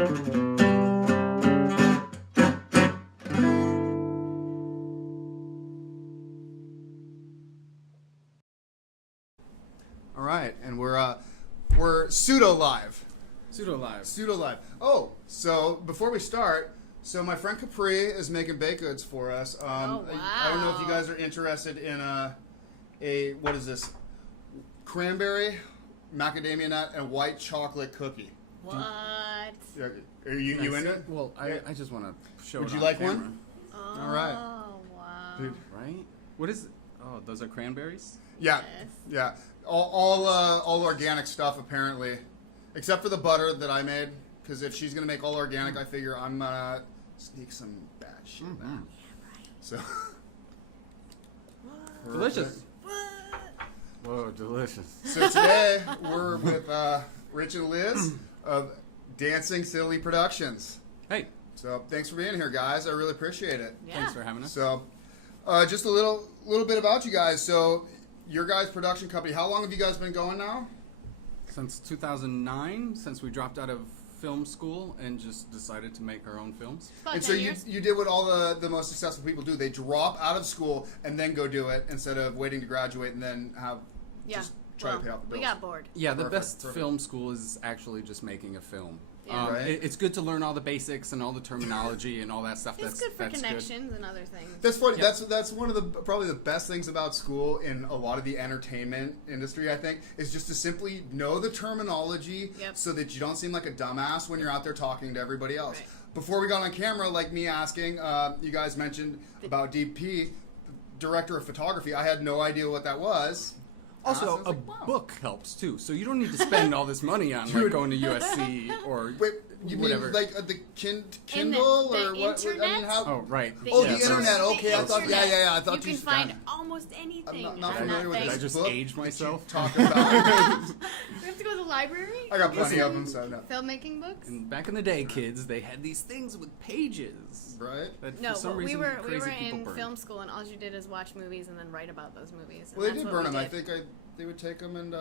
All right, and we're pseudo live. Pseudo live. Oh, so before we start, so my friend Capri is making baked goods for us. Wow. I don't know if you guys are interested in a what is this? Cranberry, macadamia nut, and white chocolate cookie. What? Are you into it? Well, I just want to show Would it you on like camera. one? Oh, All right. wow. Dude. Right? What is it? Oh, those are cranberries? Yeah, Yes. yeah. All organic stuff apparently, except for the butter that I made. Because if she's gonna make all organic, I figure I'm gonna sneak some bad shit back. Mm-hmm. So Delicious. What? Whoa, delicious. So today we're with Rich and Liz of Dancing Silly Productions. Hey, So thanks for being here, guys. I really appreciate it. Yeah. thanks for having us. So just a little bit about you guys. So your guys' production company. How long have you guys been going now? Since 2009, since we dropped out of film school and just decided to make our own films. About And 10 so years. you did what all the most successful people do. They drop out of school and then go do it instead of waiting to graduate and then have Yeah. just try to pay off the bills. We got bored. Yeah, the Perfect, best perfect. film school is actually just making a film. Yeah. Right. It's good to learn all the basics and all the terminology and all that stuff. It's good for connections and other things. That's funny. Yeah. That's one of the probably the best things about school in a lot of the entertainment industry. I think is just to simply know the terminology Yep. so that you don't seem like a dumbass when you're out there talking to everybody else. Right. Before we got on camera, like me asking, you guys mentioned about DP, director of photography. I had no idea what that was. Also, I was a like, wow. book helps too, so you don't need to spend all this money on like Dude. going to USC or Wait, you whatever. mean like the Kindle the or what? I mean, internet? how? Oh, right. Oh, Yeah, the so- internet. Okay, I thought. internet. Yeah. I thought you can said- find almost anything. I'm not on familiar that with thing. this Did I just book age myself? Talk about. We have to go to the library. I got Get plenty of some them, so no. Filmmaking books. And back in the day, kids, they had these things with pages. Right. That No, for some we reason were crazy people in burned. film school, and all you did is watch movies and then write about those movies. And Well, they that's did what burn we them. I did. think they would take them and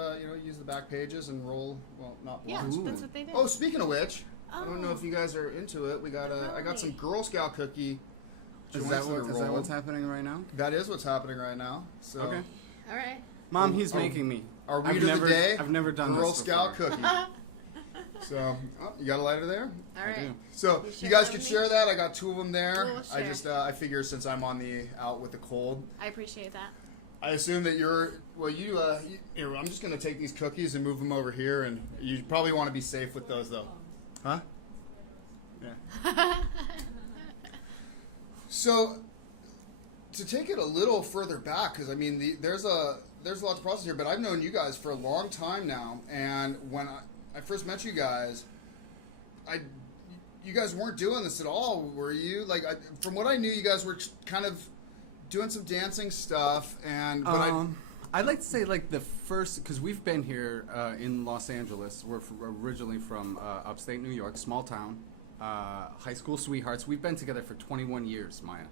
use the back pages and roll. Well, not Yeah, blocks. Ooh. that's what they did. Oh, speaking of which, I don't know Oh. if you guys are into it. We got I got some Girl Scout cookie. Is joints that, what, are is that rolled. what's happening right now? That is what's happening right now. So, Okay. All right. Mom, he's Oh, making me. our I've read of never, the day. I've never done Girl this Scout before. cookie. So, you got a lighter there? All I right. do. So You you share guys that could with share me? that. I got 2 of them there. We'll I share. just I figure since I'm on the out with the cold, I appreciate that. I assume that you're well. Here, I'm just gonna take these cookies and move them over here, and you probably want to be safe with those though, huh? Yeah. So to take it a little further back, because I mean, there's a lot to process here, but I've known you guys for a long time now, and when I first met you guys, you guys weren't doing this at all, were you? Like, from what I knew, you guys were kind of doing some dancing stuff, and but I'd like to say like the first, because we've been here in Los Angeles. We're originally from upstate New York, small town, high school sweethearts. We've been together for 21 years, Maya.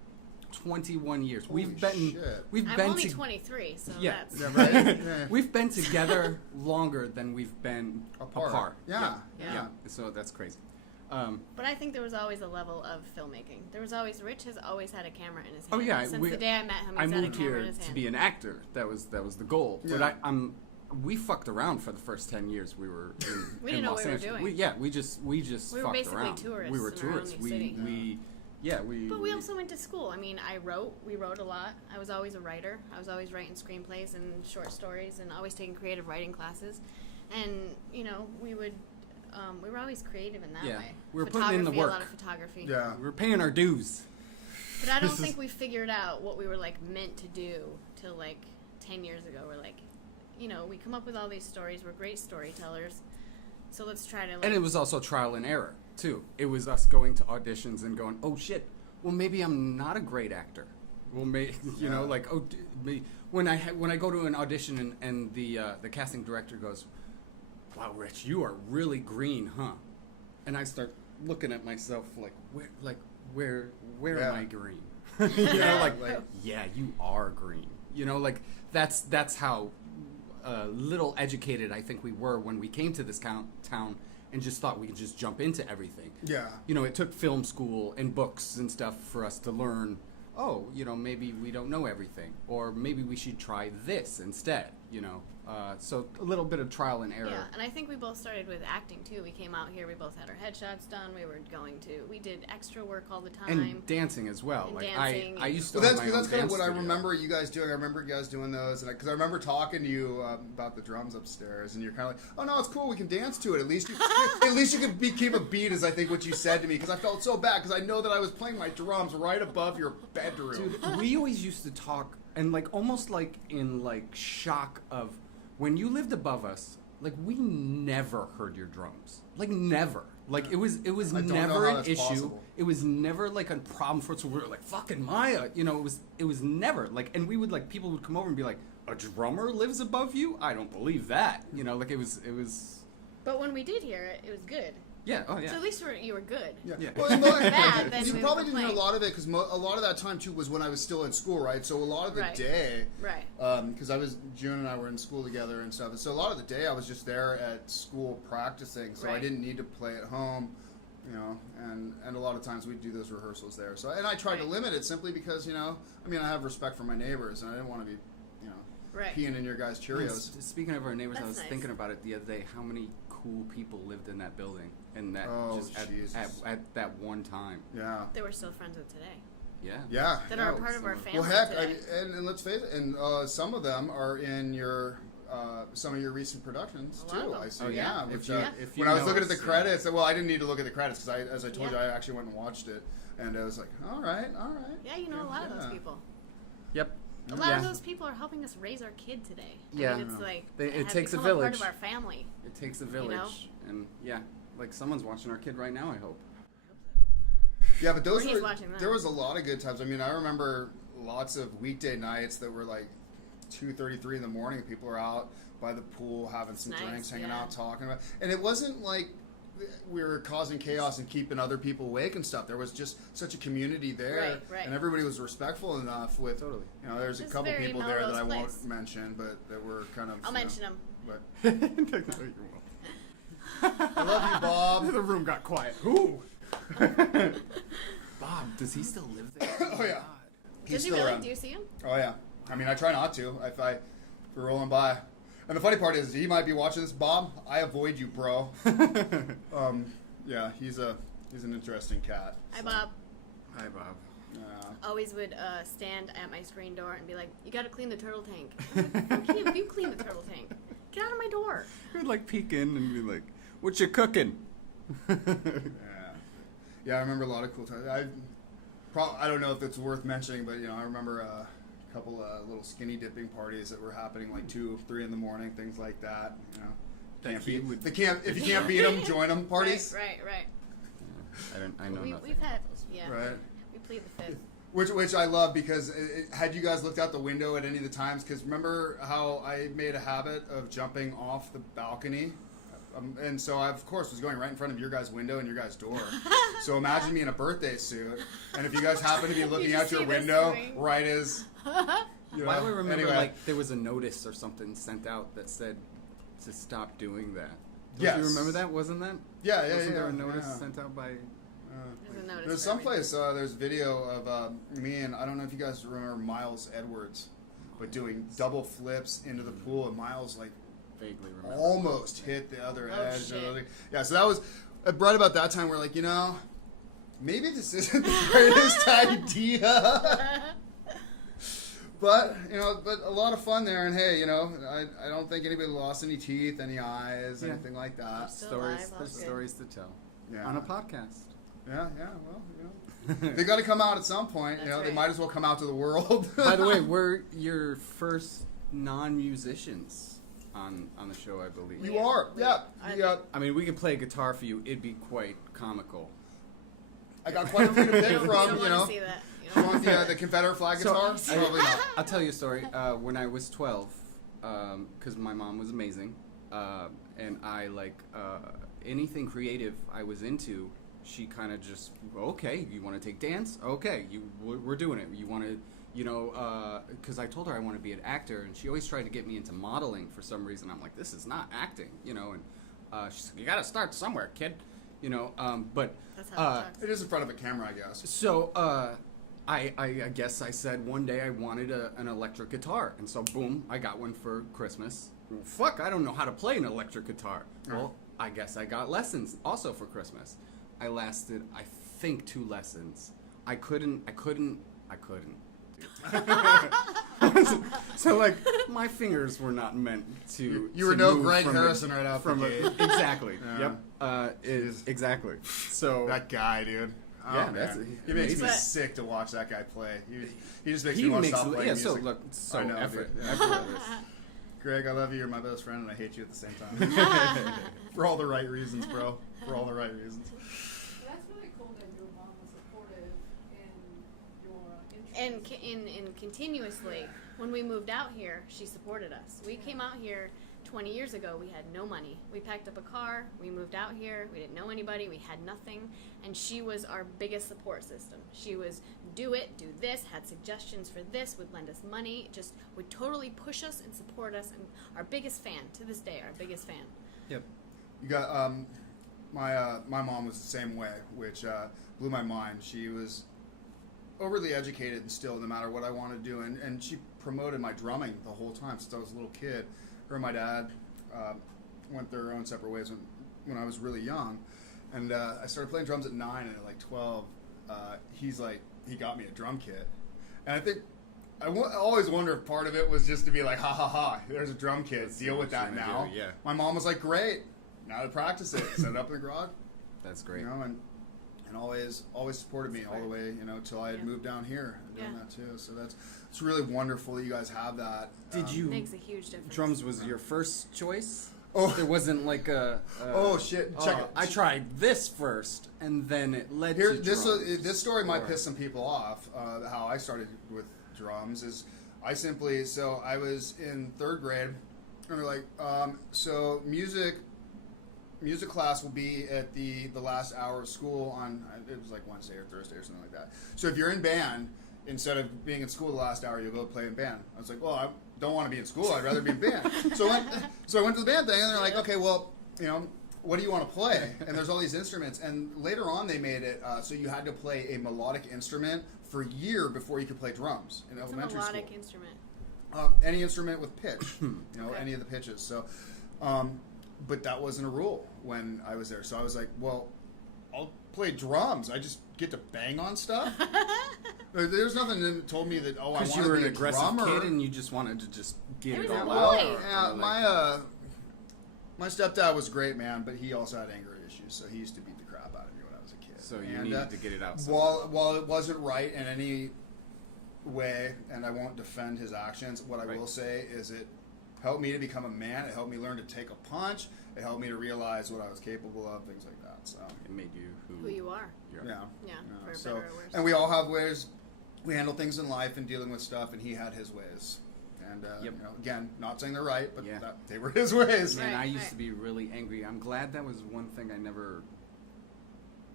21 years. Holy We've been shit. we've I'm been only to- 23, so Yeah. that's Yeah, right? Yeah. We've been together longer than we've been apart. Yeah. Yeah. So that's crazy. But I think there was always a level of filmmaking. There was always Rich has always had a camera in his hand. Oh yeah, Since the day I met him, I he's had a moved camera here in his to hand. be an actor. That was the goal. Yeah. But we fucked around for the first 10 years we were in, We in didn't know Los what we were Angeles. doing. We just We were fucked basically around. tourists We were in our own tourists. city. But we also went to school. I mean, we wrote a lot. I was always a writer. I was always writing screenplays and short stories and always taking creative writing classes. And, we were always creative in that Yeah. way. We were putting in the Photography, work. A lot of photography. Yeah. we were paying our dues. But I don't think we figured out what we were, meant to do till, 10 years ago. We're we come up with all these stories. We're great storytellers. So let's try to, And it was also trial and error too. It was us going to auditions and going, "Oh shit, well maybe I'm not a great actor." Well, when I go to an audition and the casting director goes, "Wow, Rich, you are really green, huh?" And I start looking at myself where Yeah. am I green? Yeah. Yeah, you are green. That's how little educated I think we were when we came to this town and just thought we could just jump into everything. Yeah. You know, it took film school and books and stuff for us to learn, oh, you know, maybe we don't know everything, or maybe we should try this instead, you know. So a little bit of trial and error. Yeah, and I think we both started with acting too. We came out here, we both had our headshots done. We did extra work all the time. And dancing as well. And like dancing. I used to. Well, own my that's own kind of dance what I studio. remember you guys doing. I remember you guys doing those, and because I remember talking to you about the drums upstairs, and you're kind of like, "Oh no, it's cool. We can dance to it. At least you can keep a beat," is I think what you said to me, because I felt so bad because I know that I was playing my drums right above your bedroom. Dude, we always used to talk, and like almost like in like shock of when you lived above us. Like we never heard your drums. Like never. Like it was I don't know never how an that's issue. possible. It was never like a problem for us. So we were like fucking Maya. You know, it was never like, and we would like people would come over and be like, a drummer lives above you? I don't believe that. You know, like it was. But when we did hear it, it was good. Yeah. Oh yeah. So at least you were good. Yeah. Yeah. Well, Bad, then you we probably were didn't hear a playing. lot of it because a lot of that time too was when I was still in school, right? So a lot of the Right. day, Right. because June and I were in school together and stuff. And so a lot of the day I was just there at school practicing, so I Right. didn't need to play at home, you know. And a lot of times we'd do those rehearsals there. So and I tried to Right. limit it simply because I have respect for my neighbors and I didn't want to be, Right. peeing in your guys' Cheerios. Speaking of our neighbors, I That's was nice. thinking about it the other day. How many cool people lived in that building, and that Oh, just Jesus. at that one time. Yeah. That we're still friends with today. Yeah. Yeah. That yeah. are a part of our family Well, heck, today. and let's face it, and some of them are in your some of your recent productions A lot too. of them. I see. Oh, yeah. Which, If you- if you when I was know looking at the us, credits, well, I didn't need to look at the credits because as I told you, Yeah. I actually went and watched it, and I was like, all right. Yeah, you know a lot of those Yeah. people. Yep. A lot Yeah. of those people are helping us raise our kid today. Yeah. I mean, it's like It have takes a become part village. of our family. It takes a village, know? and yeah, like someone's watching our kid right now. I hope. Yeah, but those Or he's were watching them. there was a lot of good times. I mean, I remember lots of weekday nights that were like 2:33 in the morning. People are out by the pool having some Nice, drinks, hanging yeah. out, talking about, and it wasn't like we were causing chaos and keeping other people awake and stuff. There was just such a community there, Right, right. and everybody was respectful enough with. Totally. There's a It's couple very people there that I Melrose won't Place. mention, but that were kind of. I'll mention them. But No, you I love you, Bob. won't. The room got quiet. Who? Bob, does he still live there? Oh, yeah. God. He's Does he still really? around. Do you see him? Oh yeah. I mean, I try not to. If we're rolling by, and the funny part is, he might be watching this. Bob, I avoid you, bro. Yeah, he's an interesting cat. Hi, Bob. Hi, Bob. Always would stand at my screen door and be like, "You got to clean the turtle tank." I'm like, "Fuck you! You clean the turtle tank. Get out of my door." He would like peek in and be like, "What you cooking?" Yeah, I remember a lot of cool times. I don't know if it's worth mentioning, but I remember a couple little skinny dipping parties that were happening like 2, 3 in the morning, things like that. That Can't he beat, would- if you can't beat them, join them parties. Right. I know nothing. We've had, Right. Right. We plead the fifth. Which I love because had you guys looked out the window at any of the times? Because remember how I made a habit of jumping off the balcony? And so I, of course, was going right in front of your guys' window and your guys' door. So imagine me in a birthday suit, and if you guys happen to be looking just out your see this window, swing. right as... Why do I remember anyway. like there was a notice or something sent out that said to stop doing that? Don't Yes. you remember that? Wasn't that? Yeah, Wasn't there a yeah, notice yeah. sent out by? There's a notice There's for everything. someplace, there's video of me and, I don't know if you guys remember Miles Edwards, but doing double flips into the pool, and Miles, like, Vaguely remember. almost hit the other Oh, edge. shit. Yeah, so that was right about that time. We're like, maybe this isn't the greatest idea. But but a lot of fun there, and hey, I don't think anybody lost any teeth, any eyes, Yeah. anything like that. Still Stories. alive, There's that's good. stories to tell Yeah. on a podcast. Yeah. Well, they got to come out at some point. That's They right. might as well come out to the world. By the way, we're your first non-musicians on the show, I believe. you are. Yeah. Yeah. I mean, we could play guitar for you. It'd be quite comical. I got quite a few to pick You don't from. want to see that. You You don't want the Confederate flag So- guitar? Probably not. I'll tell you a story. When I was 12, because my mom was amazing, and I anything creative I was into, she kind of just, okay, you want to take dance? Okay, we're doing it. You want to, because I told her I want to be an actor, and she always tried to get me into modeling for some reason. I'm like, this is not acting, and She's like, you gotta start somewhere, kid. You know, but That's how it talks. It is in front of a camera, I guess. so I guess I said one day I wanted an electric guitar, and so boom, I got one for Christmas. Well, fuck, I don't know how to play an electric guitar. Well, I guess I got lessons also for Christmas. I lasted, I think, 2 lessons. I couldn't. So like my fingers were not meant to. You were to no move Greg from Harrison right out the gate. Exactly. Yeah. Yep. Exactly. So That guy, dude. Oh, Yeah, man. that's He makes me amazing. sick to watch that guy play. He just makes he me want to makes stop playing yeah. music. So look, so I know, effort, dude. Yeah. effortless. Greg, I love you. You're my best friend, and I hate you at the same time. For all the right reasons, bro. For all the right reasons. That's really cool that your mom was supportive in your interests. And continuously, when we moved out here, she supported us. We came out here 20 years ago. We had no money. We packed up a car. We moved out here. We didn't know anybody. We had nothing. And she was our biggest support system. She was, do it, do this, had suggestions for this, would lend us money, just would totally push us and support us. And our biggest fan, to this day, our biggest fan. Yep. You got my mom was the same way, which blew my mind. She was overly educated and still, no matter what I wanted to do, and she promoted my drumming the whole time since I was a little kid. Her and my dad went their own separate ways when I was really young, and I started playing drums at 9, and at like 12, he got me a drum kit, and I think. I always wonder if part of it was just to be like, ha ha ha, there's a drum kit, Let's deal see with what that you're gonna now. do, yeah. My mom was like, great, now to practice it, set it up in the garage, That's great. you know, and always supported me all the way, you know, till I had Yeah. moved down here and doing Yeah. that too. So it's really wonderful that you guys have that. Did you? Makes a huge difference. Drums was your first choice? Oh. There wasn't like a. Oh, shit. Check it. I tried this first, and then it led Here, to this drums. this story might Or- piss some people off. How I started with drums is I was in 3rd grade, and they're like, so music class will be at the last hour of school on, it was like Wednesday or Thursday or something like that. So if you're in band, instead of being in school the last hour, you'll go play in band. I was like, well, I don't want to be in school. I'd rather be in band. So I went to the band thing, and they're like, okay, well, you know, what do you want to play? And there's all these instruments. And later on, they made it so you had to play a melodic instrument for a year before you could play drums in It's a elementary melodic school. instrument. Any instrument with pitch, you know, Okay. any of the pitches. So, but that wasn't a rule when I was there. So I was like, well, I'll play drums. I just get to bang on stuff. There's nothing that told me that, I want Because to you were be an a aggressive drummer. kid and you just wanted to just get It it was all a out. boy. or, Yeah, like- my stepdad was a great man, but he also had anger issues, so he used to beat the crap out of me when I was a kid. So you And, needed to get it out somehow. While it wasn't right in any way, and I won't defend his actions, what I Right. will say is it helped me to become a man. It helped me learn to take a punch. It helped me to realize what I was capable of, things like that. So It made you Who you are. you are. yeah, Yeah, for so better or worse. and we all have ways we handle things in life and dealing with stuff, and he had his ways. And Yep. you know, again, not saying they're right, but Yeah. they were his ways. Man, Right, I used right. to be really angry. I'm glad that was one thing I never,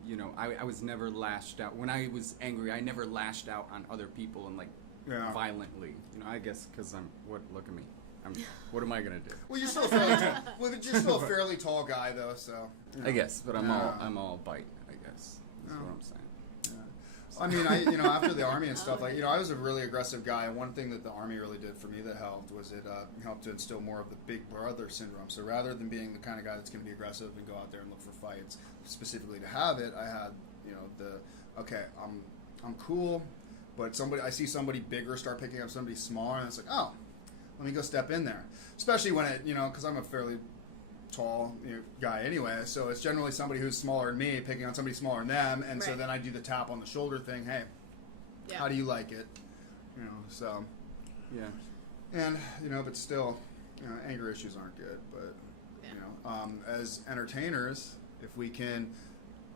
you know, I was never lashed out. When I was angry, I never lashed out on other people and like Yeah. violently. You know, I guess because look at me. What am I going to do? Well, you're still a fairly you're still a fairly tall guy, though. So I guess, but I'm Yeah. all bite, I guess. That's No. what I'm saying. I mean, after the Army and stuff, like, I was a really aggressive guy, and one thing that the Army really did for me that helped was it helped to instill more of the big brother syndrome. So rather than being the kind of guy that's going to be aggressive and go out there and look for fights, specifically to have it, I had, I'm cool, but I see somebody bigger start picking up somebody smaller, and it's like, oh, let me go step in there. Especially when because I'm a fairly tall guy anyway, so it's generally somebody who's smaller than me picking on somebody smaller than them, and so Right. then I do the tap on the shoulder thing. Hey, Yeah. how do you like it? So, Yeah. and but still, anger issues aren't good. But Yeah. as entertainers, if we can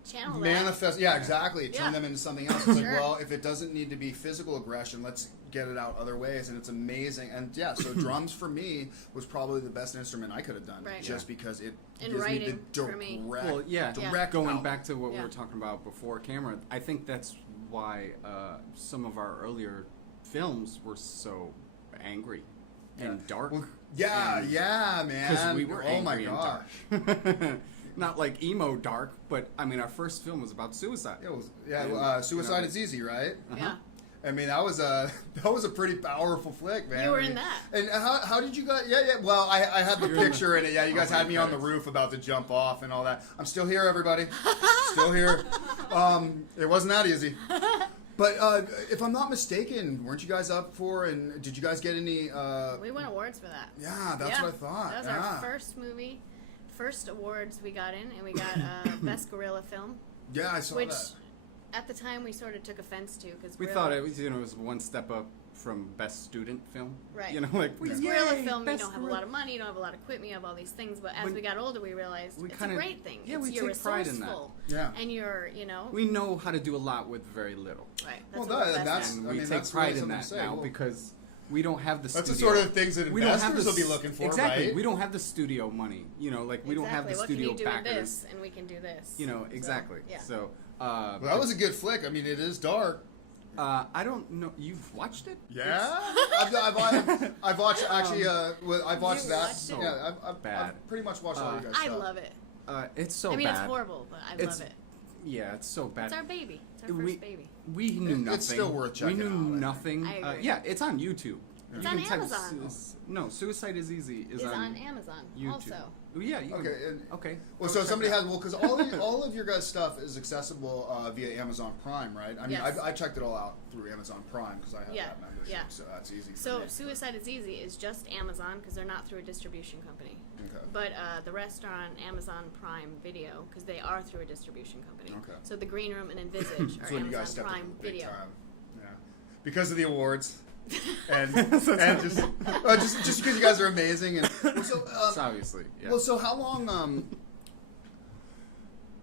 Channel that. manifest, yeah, exactly, turn Yeah. them into something else. It's like, Sure. well, if it doesn't need to be physical aggression, let's get it out other ways, and it's amazing. And yeah, so drums for me was probably the best instrument I could have done, Right. just because it And gives me writing the for me. direct, Well, yeah. direct Going out. back to what we Yeah. were talking about before camera, I think that's why some of our earlier films were so angry and dark. Well, Yeah, And- yeah, man. Because we were oh my angry and gosh. dark. Not like emo dark, but I mean, our first film was about suicide. It was, And, Suicide you know, is Easy, right? Yeah. I mean, that was a pretty powerful flick, man. You were I mean, in that. And how did you guys? Yeah. Well, I had the picture in it. Yeah, you guys had me on the roof about to jump off and all that. I'm still here, everybody. Still here. It wasn't that easy. But if I'm not mistaken, weren't you guys up for? And did you guys get any? We won awards for that. Yeah, that's what I thought. That was our first movie, first awards we got in, and we got Best Guerrilla Film, Yeah, I saw which that. at the time we sort of took offense to because We thought it was, it was one step up from best student film. Right. You know, like because yay, guerrilla film, you best don't have a guerrilla- lot of money, you don't have a lot of equipment, you have all these things. But as When- we got older, we realized we it's kinda- a great thing. yeah, it's, we you're take pride in that. resourceful, Yeah. and you're, you know, We know how to do a lot with very little. right. Well, That's what we're that's- best at. And I we mean, take that's pride really in something that to say. now Well, because we don't have the That's the studio. sort of things that We don't have investors the will be looking for, exactly. right? We don't have the studio money. You know, like we don't have the Exactly. studio what can you do with backers. this, and we can do this. You know, exactly. yeah. So, Well, that was a good flick. I mean, it is dark. I don't know. You've watched it? Yeah, I've watched actually. I've watched You that. watched it? Yeah, I've Bad. pretty much watched all you guys. I stuff. love it. It's so I mean, bad. it's horrible, but I It's- love it. Yeah, it's so bad. It's our baby. It's our we, first baby. we knew nothing. It's still worth checking We knew out, I think. nothing. I agree. Yeah, it's on YouTube. It's You on can type Amazon. no, Suicide is Easy is It's on Amazon YouTube. also. Oh, yeah. You Okay, can, and- okay. Well, Go so check somebody it out. has because all of your guys' stuff is accessible via Amazon Prime, right? I mean, Yes. I checked it all out through Amazon Prime because I have Yeah, that membership, yeah. so that's easy. For So me. Suicide is Easy is just Amazon because they're not through a distribution company. Okay. But the rest are on Amazon Prime Video because they are through a distribution company. Okay. So The Green Room and Envisage So are you guys Amazon stepped Prime up big Video. time. Yeah, because of the awards. and just because you guys are amazing and well, so It's obviously. Yeah. well, so how long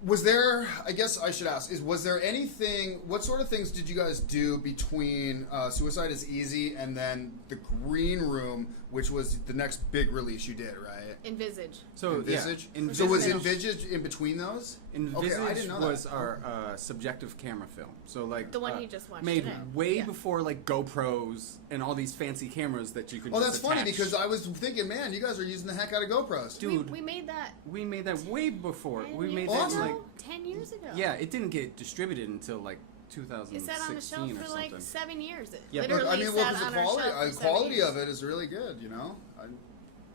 was there? I guess I should ask: was there anything? What sort of things did you guys do between Suicide is Easy and then The Green Room, which was the next big release you did, right? Envisage. so Envisage. Yeah, So was Envisage. Envisage in between those? Envisage Okay, I didn't know that. was our subjective camera film. So like The one you just watched made today. way Yeah. before like GoPros and all these fancy cameras that you could. Oh, just that's funny attach. because I was thinking, man, you guys are using the heck out of GoPros. Dude, we made that. we made that way before. 10 We years made ago? that Awesome. like 10 years ago. yeah, it didn't get distributed until like It 2016 sat on the shelf or for something. like 7 years. It Yeah, but, literally I mean, well, sat because the on our quality, shelf for 7 quality years. of it is really good, you know?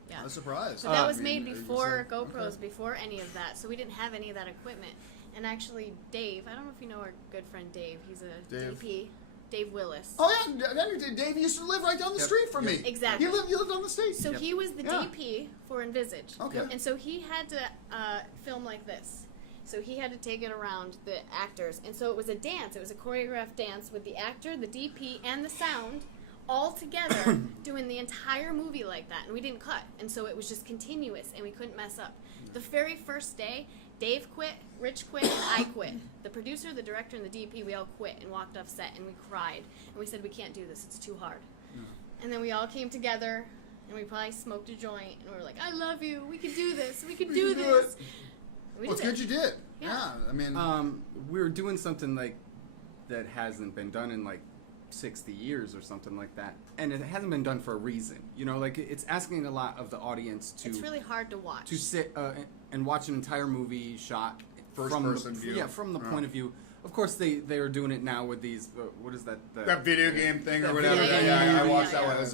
Yeah. I was surprised. So that Uh, was I mean, made it was before a- GoPros, okay. before any of that. So we didn't have any of that equipment. And actually, Dave, I don't know if you know our good friend Dave. He's a Dave. DP. Dave Willis. Oh yeah, Dave used to live right down the Yep. street from me. Exactly. You lived on the street. So Yep. he was the Yeah. DP for Envisage. Okay. And so he had to film like this. So he had to take it around the actors. And so it was a dance. It was a choreographed dance with the actor, the DP, and the sound all together doing the entire movie like that. And we didn't cut. And so it was just continuous and we couldn't mess up. The very first day, Dave quit, Rich quit, and I quit. The producer, the director, and the DP, we all quit and walked off set and we cried. And we said, we can't do this. It's too hard. And then we all came together and we probably smoked a joint and we were like, I love you. We can do this. We can do can do this. it. We Well, it's did good it. you did. Yeah. I mean, we were doing something like that hasn't been done in like 60 years or something like that, and it hasn't been done for a reason. You know, like it's asking a lot of the audience to It's really hard to watch. to sit and watch an entire movie shot First from person the, view. Yeah, from the Yeah. point of view. Of course, they are doing it now with these. What is that? that video game thing or that whatever. video Yeah, game I movie, watched that yeah. one. It was,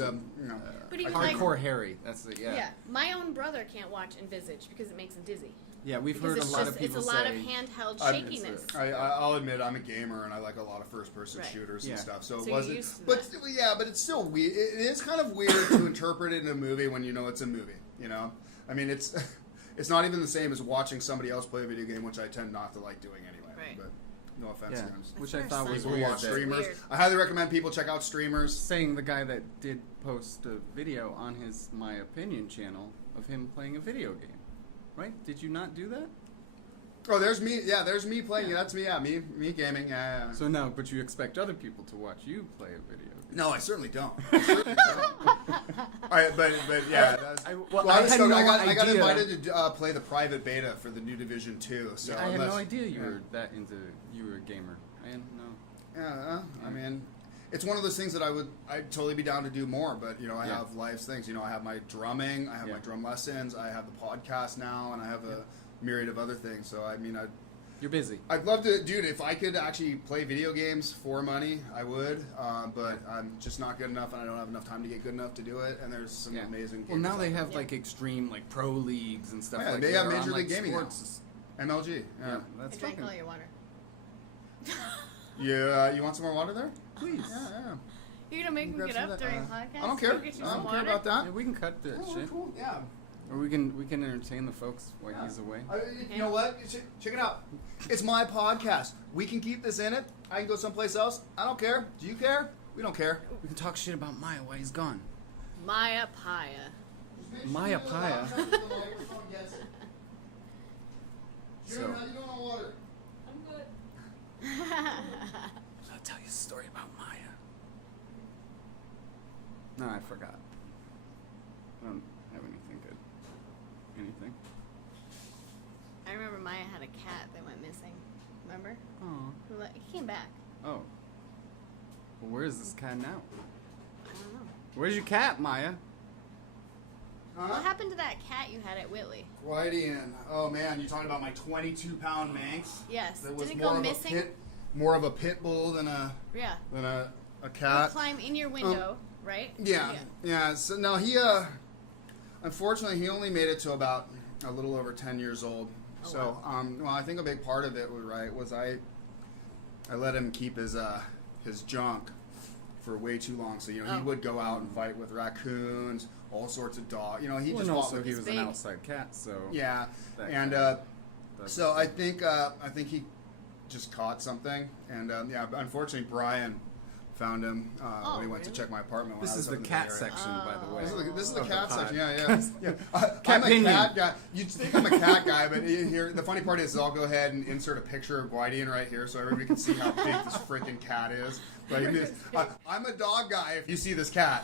But even like, Hardcore Harry. That's it. yeah, my own brother can't watch Envisage because it makes him dizzy. Yeah, we've Because heard a it's lot just of people it's a lot say. of handheld I'm- shakiness. I'll admit I'm a gamer and I like a lot of first-person Right. shooters Yeah. and stuff. So, So it you're wasn't. used to But that. yeah, but it's still weird. It is kind of weird to interpret it in a movie when you know it's a movie. You know, I mean, it's not even the same as watching somebody else play a video game, which I tend not to like doing anyway. Right. But no offense, Yeah, guys. which I That's thought was Sunday. People weird. watch that- streamers. Weird. I highly recommend people check out streamers. Saying the guy that did post a video on his Miah-pinion channel of him playing a video game, right? Did you not do that? Oh, there's me. Yeah, there's me playing. Yeah. That's me. Yeah, me gaming. Yeah. So now, but you expect other people to watch you play a video game. No, I certainly don't. I certainly don't. All right, but yeah. That's, well, I I was had stoked. no I got idea. invited to play the private beta for the new Division 2. So I had unless- no idea you yeah. were that into. You were a gamer. I had no. Yeah, I mean, it's one of those things that I'd totally be down to do more. But you know, I Yeah. have life's things. You know, I have my drumming, I have Yeah. my drum lessons, I have the podcast now, and I have a myriad of other things. So I mean, You're busy. I'd love to, dude. If I could actually play video games for money, I would. But I'm just not good enough, and I don't have enough time to get good enough to do it. And there's some amazing. Well, now gamers they out have Yeah. like extreme like pro leagues and stuff. Yeah, like they that have are Major on, League like, Gaming now. sports. MLG. Yeah, Yeah. that's I drank fucking. all your water. Yeah. You want some more water there? Please. Yeah. You're gonna make me Grab get some up of that, during I podcast? don't care. Go get you I some don't care water? about that. Yeah, we can cut the shit, Cool. Yeah. or we can entertain the folks while he's away. You know what? Check it out. It's my podcast. We can keep this in it. I can go someplace else. I don't care. Do you care? We don't care. We can talk shit about Maya while he's gone. Miah-pinion. Miah-pinion. So, how you doing on water? I'm good. I'll tell you a story about Maya. No, I forgot. I don't have anything good. Anything? I remember Maya had a cat that went missing. Remember? Oh. He came back. Oh. Well, where is this cat now? I don't know. Where's your cat, Maya? What happened to that cat you had at Whitley? Whitey, oh man, you talking about my 22-pound Manx? Yes. That was Did it more go of missing? more of a pit bull than a Yeah. a He'd cat. climb in your window, right? Yeah. So no, he unfortunately he only made it to about a little over 10 years old. Oh, So well, I think a big part of it was I let him keep his junk for way too long. So he would go out and fight with raccoons, all sorts of dogs. He just and fought also with he his was big. an outside cat, so yeah, that and that's- so I think he just caught something, and unfortunately Brian found him when he went to really? check my apartment. When this I was is the up in the cat Bay Area. section, by the way. This is the of cat pod. section. Yeah. I'm a Cat-pinion. cat guy. You'd think I'm a cat guy, but here the funny part is I'll go ahead and insert a picture of Guidian right here so everybody can see how big this freaking cat is. Like I'm a dog guy if you see this cat.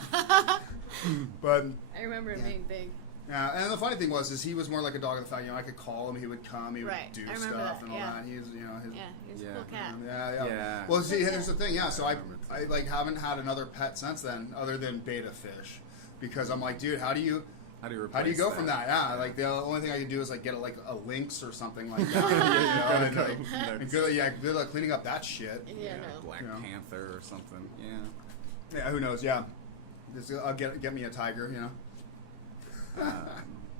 But I remember it being big. yeah, and the funny thing was he was more like a dog of the fact. I could call him, he would come, he would Right. do I remember stuff that, and all yeah. that. He's his, Yeah, he was Yeah. a cool cat. Yeah. Yeah. Well, see, here's the thing. Yeah, so I remember too. I like haven't had another pet since then, other than beta fish, because I'm like, dude, how do you go from that? Yeah, like the only thing I can do is like get a lynx or something like that. and good luck cleaning up that shit. Yeah, no. Black Yeah. Panther or something. Yeah. Yeah, who knows? Yeah, I'll get me a tiger.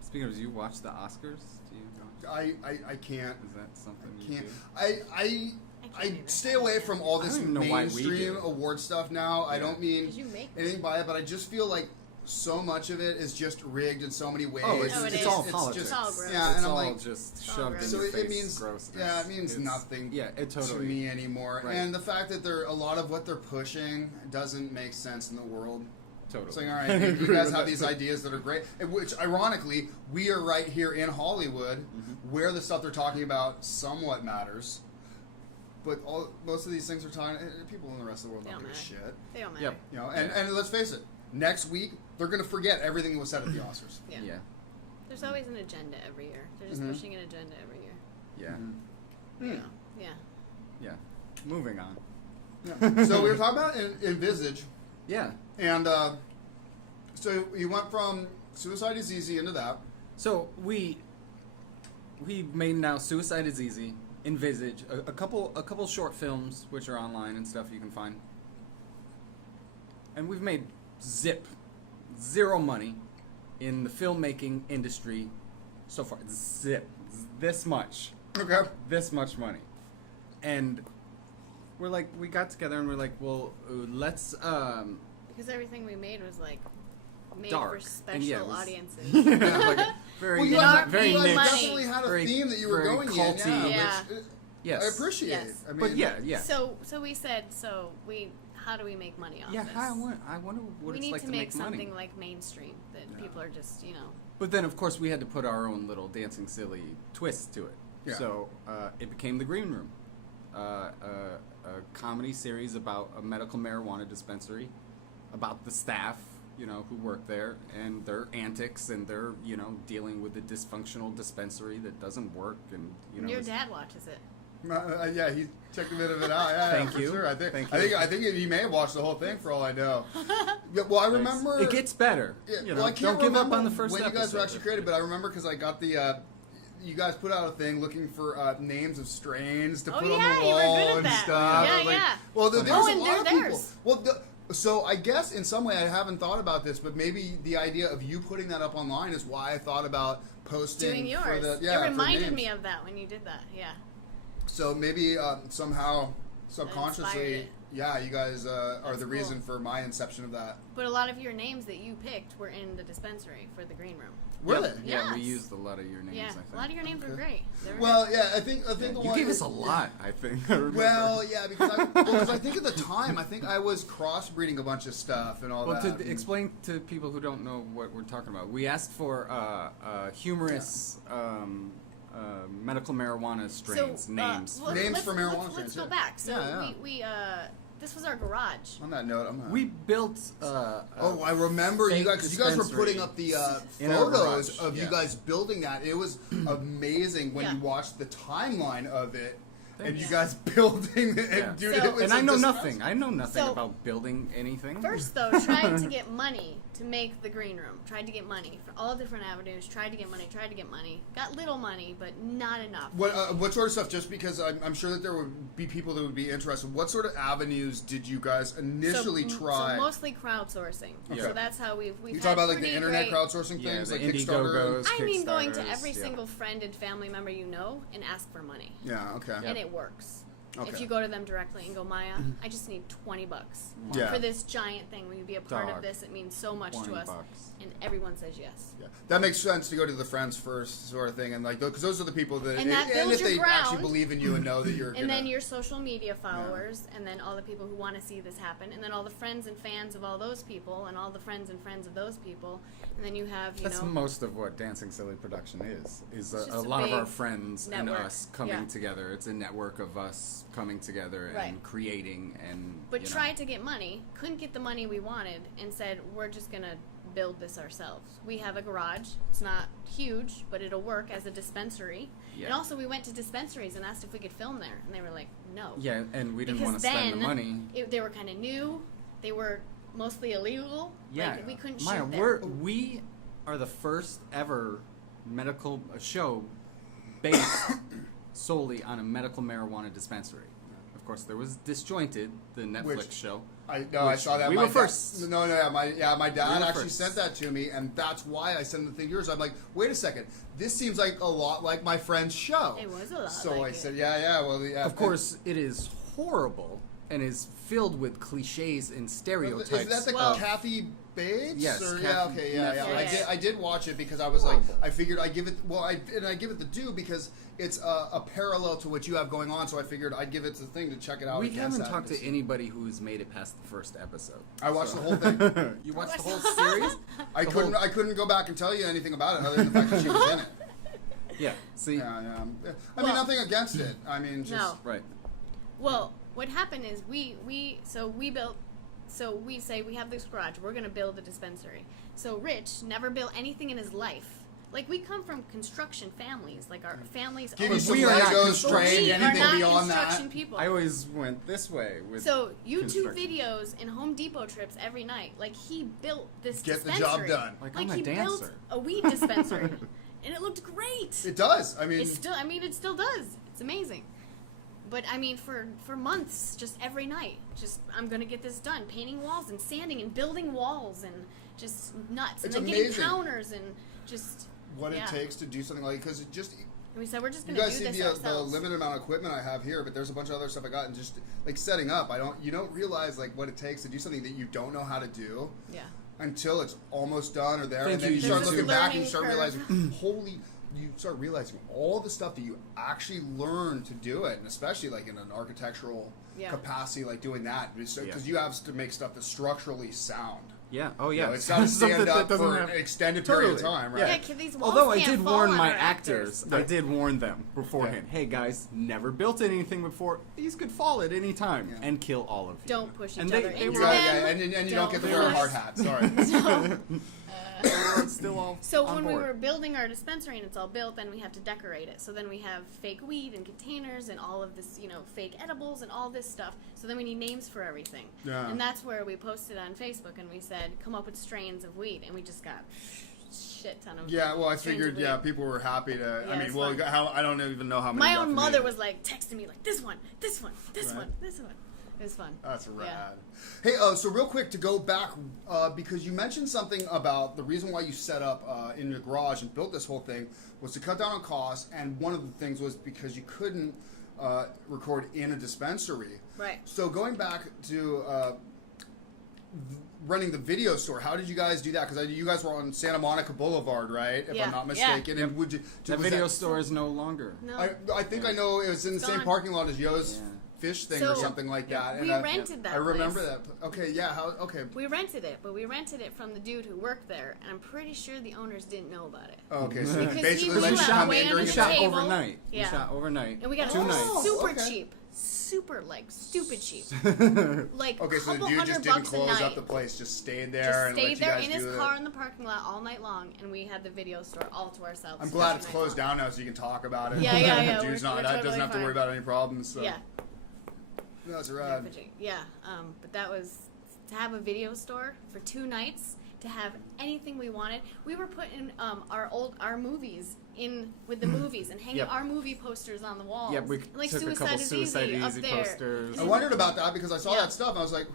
Speaking of, do you watch the Oscars? Do you watch? I can't. Is that something you Can't. do? I can't either. stay away from all I this don't even know why we mainstream do. award stuff now. I Yeah. don't mean 'Cause you make anything by it, but I just feel like so much of it is just rigged in so many ways. Oh, it's, Oh, it it's is. all It's politics. just all gross. Yeah, It's and I'm all like, just all shoved gross. in so your it face. means grossness. yeah, it means It's- nothing. Yeah, it totally. to me anymore. Right. And the fact that a lot of what they're pushing doesn't make sense in the world. Totally. It's like, all right, you guys have these ideas that are great, which ironically, we are right here in Hollywood, where the stuff they're talking about somewhat matters. But most of these things are talking. People in the rest of the world They don't don't give a matter. shit. They don't matter. Yep. And let's face it, next week they're going to forget everything that was said at the Oscars. Yeah. Yeah. There's always an agenda every year. They're just Mhm. pushing an agenda every year. Yeah. Hmm. Yeah. Yeah. Moving on. Yeah. So we were talking about Envisage, Yeah. and so you went from Suicide is Easy into that. So we made now Suicide is Easy, Envisage, a couple short films which are online and stuff you can find. And we've made zero money in the filmmaking industry so far. This much. Okay. This much money. And we got together and we're like, well, let's Because everything we made was like made dark for and special yeah, it was- audiences. like a very Well, you Dark very you money. niche. definitely had a very- theme that you were very going culty. in. Yeah. Which Yes. I appreciate. Yes. I mean, But yeah. So we said, how do we make money off Yeah, this? I wonder what we it's need like to to make money. something like mainstream that people are just, But then, of course, we had to put our own little dancing silly twist to it. Yeah. So it became The Green Room, a comedy series about a medical marijuana dispensary, about the staff, who work there and their antics and their, dealing with the dysfunctional dispensary that doesn't work and your this- dad watches it. Yeah, he checked a bit of it out. Yeah, Thank for you. Sure. Thank I you. think he may have watched the whole thing for all I know. Yeah, well, I remember It gets better. Yeah, You know, well, I can't don't give up remember on the first when episode. you guys were actually created, but I remember because I got the. You guys put out a thing looking for names of strains to Oh, put on yeah, the you were wall good at and that. stuff. Yeah, Like, yeah. Well, there's Oh, a and lot they're of people. theirs. Well, so I guess in some way I haven't thought about this, but maybe the idea of you putting that up online is why I thought about posting Doing yours. for the. it Yeah, for reminded names. me of that when you did that. Yeah. So maybe somehow, inspired subconsciously, it. yeah, you guys are That's the cool. reason for my inception of that. But a lot of your names that you picked were in the dispensary for the green room. Were yeah, they? Yeah, we Yes. used a lot of your names, Yeah, I think. a lot of your names were Okay. great. They were Well, yeah, I think the You one gave us a lot, I think. I remember. Well, yeah, because I think at the time, I think I was crossbreeding a bunch of stuff and all Well, that. to explain to people who don't know what we're talking about, we asked for humorous medical marijuana strains, names. Names let's- for marijuana Let's strains, go yeah. back. So Yeah. we this was our garage. On that note, I'm not. We built. Oh, I remember you fake guys because you guys were dispensary putting up the in our photos garage, of you yeah. guys building that. It was amazing when Yeah. you watched the timeline of it and you you. guys building it Yeah. and doing So- it. Was And I a know dispensary. nothing. I know nothing So- about building anything. First, though, tried to get money to make the green room. Tried to get money for all different avenues. Tried to get money. Got little money, but not enough. What sort of stuff? Just because I'm sure that there would be people that would be interested. What sort of avenues did you guys initially try? So mostly crowdsourcing. Okay. So that's how we've you had talk about like the pretty internet great- crowdsourcing Yeah, things, the like Kickstarter. Indiegogos. I mean, going to Kickstarters, every yeah. single friend and family member you know and ask for money, Yeah. Okay. and it works. Okay. If you go to them directly and go, Maya, I just need $20 Yeah. for this giant thing. Will you be a part Dog. of this? It means so much to $20. us. And everyone says yes. Yeah. That makes sense to go to the friends first sort of thing, and like because those are the people that, And that and builds if your they actually ground. believe in you and know that you're, And then your social media followers, and then all the people who want to see this happen, and then all the friends and fans of all those people, and all the friends and friends of those people, and then you have, you That's know, most of what Dancing Silly production is It's a just a lot of our big friends network. and us coming Yeah. together. It's a network of us coming together Right. and creating and but you know. tried to get money, couldn't get the money we wanted, and said, we're just going to build this ourselves. We have a garage. It's not huge, but it'll work as a dispensary. Yeah. And also, we went to dispensaries and asked if we could film there, and they were like, no. Yeah, and we didn't Because want to spend the then money. They were kind of new. They were mostly illegal. Yeah, Like, we couldn't Maya, shoot there. we are the first ever medical show based solely on a medical marijuana dispensary. Of course, there was Disjointed, the Netflix Which- show. I Which saw that. we My were dad- first. No, my dad We were actually first. sent that to me, and that's why I sent the thing yours. I'm like, wait a second, this seems like a lot like my friend's show. It was a lot So like I it. said, yeah, well, yeah. Of course, it is horrible and is filled with cliches and stereotypes. Is that the Well- Kathy Bates? Yes, Or, Kathy- yeah, okay, yeah. Netflix. I did watch it because I was Horrible. like, I figured I give it. Well, I give it the due because it's a parallel to what you have going on. So I figured I'd give it the thing to check it out. We against haven't that, talked to because anybody who's made it past the first episode. I watched So- the whole thing. You watched the whole series? I couldn't go back and tell you anything about it other than the fact that she was in it. Yeah. See. Yeah. I mean, Well- nothing against it. I mean, just No. Right. Well, what happened is we built. So we say we have this garage. We're going to build a dispensary. So Rich never built anything in his life. Like, we come from construction families. Like, our families. give own- you some we are not Legos, construction- train, we are anything not beyond construction that. people. I always went this way with. So YouTube construction. videos and Home Depot trips every night. Like, he built this Get the dispensary. job done. Like, I'm a he built dancer. a weed dispensary, and it looked great. It does. I mean, It still does. It's amazing. But I mean, for months, just every night, just I'm gonna get this done, painting walls and sanding and building walls and just nuts, It's and then getting amazing. counters and just what yeah. it takes to do something like because it just. And we said we're just You gonna guys do see this the ourselves. limited amount of equipment I have here, but there's a bunch of other stuff I got, and just like setting up, you don't realize like what it takes to do something that you don't know how to do Yeah. until it's almost done or there, Thank and then you, you start There's looking this back and you learning start curve. realizing, you start realizing all the stuff that you actually learn to do it, and especially like in an architectural Yeah. capacity, like doing that, because Yeah. you have to make stuff that's structurally sound. Yeah. Oh, You yeah. know, it's got to Something stand that up doesn't for have- an extended period of Totally. time, Yeah, right? 'cause these walls Although I can't did fall warn on my our actors, I Right. did warn them beforehand. Hey guys, never built anything before. These could fall at any time Yeah. and kill all of you. Don't push and each they, other they into were them. Yeah, and you don't get to wear a push. hard hat. Sorry. Everyone's still all So on when board. we were building our dispensary and it's all built, then we have to decorate it. So then we have fake weed and containers and all of this, fake edibles and all this stuff. So then we need names for everything. Yeah. And that's where we posted on Facebook and we said, come up with strains of weed. And we just got shit ton of Yeah, well, I strains figured, of weed. people were happy to. Yeah, I mean, it's well, fun. I don't even know how many. My got own from mother you. was like texting me like, this one, this one, this Right. one, this one. It was fun. That's rad. Yeah. Hey, so real quick to go back, because you mentioned something about the reason why you set up in your garage and built this whole thing was to cut down on costs, and one of the things was because you couldn't record in a dispensary. Right. So going back to running the video store, how did you guys do that? Because you guys were on Santa Monica Boulevard, right? If Yeah. I'm not mistaken. And would you? That was video store is no longer. No. I think I know it was in the same gone. parking lot as Yo's Yeah. fish thing So, or something like that. we and rented that I remember place. that. Okay, yeah. Okay. We rented it, but we rented it from the dude who worked there, and I'm pretty sure the owners didn't know about it. Oh, okay, so Because he basically was let you shot come way in under during We the the shot table. overnight. Yeah. We shot overnight. And we got 2 it nights. super okay. cheap. Super, stupid cheap. Like, Okay, so the couple dude $100 just didn't a close night. up the place, just stayed there Just and let stayed you there guys in do his it. car in the parking lot all night long, and we had the video store all to ourselves. I'm glad it's all night closed long. down now, so you can talk about it. Yeah, yeah, yeah, Dude's we're not, totally doesn't have to fine. worry about any problems. So. Yeah. That's rad. Yeah, but that was to have a video store for 2 nights, to have anything we wanted. We were putting our movies in with the movies and hanging Yep. our movie posters on the walls. Yep, we like took a Suicide couple is Suicide Easy, up Easy there. posters. I wondered about that because I saw Yeah. that stuff and I was like,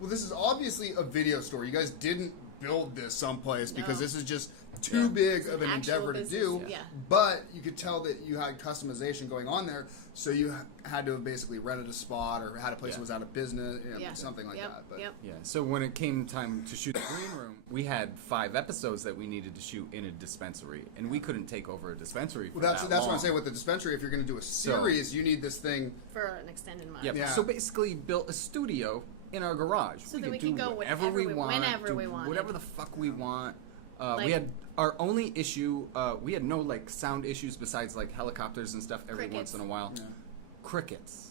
well, this is obviously a video store. You guys didn't build this someplace because No. this is just too big It's of an an actual endeavor to business, do. yeah. But you could tell that you had customization going on there, so you had to have basically rented a spot or had a place Yeah. that was out of business, Yeah. something like Yep, that. But yep. Yeah. So when it came time to shoot the green room, we had 5 episodes that we needed to shoot in a dispensary, and we couldn't take over a dispensary for well, that's that what I'm long. saying with the dispensary. If you're going to do a series, you need this thing. For an extended amount. Yep. Yeah. So basically, built a studio in our garage. So that could we do could go whatever whenever we we- want, whenever do we wanted. whatever the fuck we want. We Like- had our only issue. We had no sound issues besides helicopters and stuff every Crickets. once in a while. Yeah. Crickets.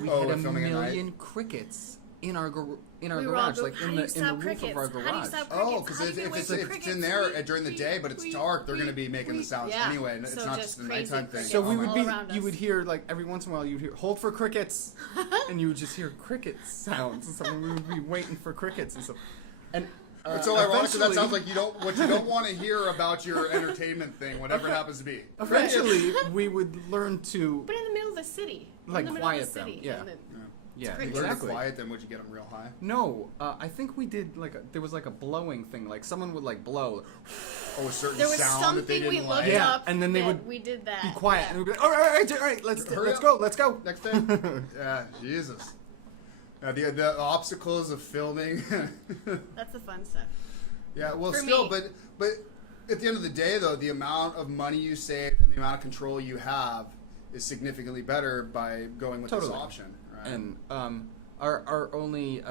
We Oh, had we're a filming at night? million crickets in our We were all garage, go, how in do the you stop roof crickets? of our How do you garage. stop Oh, crickets? because How do if, you get if away it's from in crickets? there during the day, but it's dark, they're going to be making the sounds Yeah. anyway. And it's So not just just the crazy nighttime thing. crickets. So we would all be, around you us. would hear every once in a while you'd hear hold for crickets, and you would just hear cricket sounds and stuff. And we would be waiting for crickets and stuff. And It's so ironic because that eventually- sounds like what you don't want to hear about your entertainment thing, whatever it happens to be. Eventually, we would learn to But in the middle of the city. Like, in the middle quiet of the them, city. yeah. and then- yeah crickets. Learn to exactly. quiet them. Would you get them real high? No, I think we did there was a blowing thing. Someone would blow, Oh, a certain There was sound that they something we didn't looked like. Yeah, up. and then they that would we did that. be quiet, Yeah. and we'd be like, all right, let's Hurry up. go, let's go. Next thing. Yeah, Jesus. The obstacles of filming. That's the fun stuff. Yeah, well, For still, me. but at the end of the day, though, the amount of money you save and the amount of control you have is significantly better by going with Totally. this option, right? And our only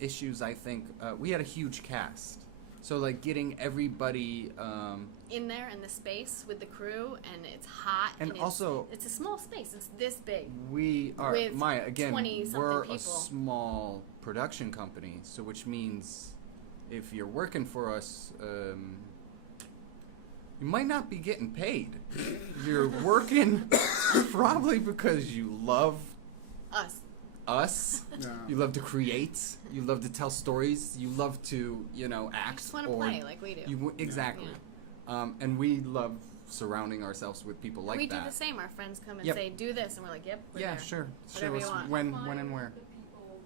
issues, I think, we had a huge cast, so getting everybody. In there in the space with the crew, and it's hot. And it's, also- it's a small space. It's this big. We are With Maya again. 20-something We're a people. small production company, so which means if you're working for us, you might not be getting paid. You're working probably because you love Us. us. Yeah. You love to create. You love to tell stories. You love to act. Just want to or play like we do. Exactly. And we love surrounding ourselves with people like we that. do the same. Our friends come and Yep. say, "Do this," and we're like, "Yep." We're Yeah, there. sure. Whatever Show you us want. when Find and where. the people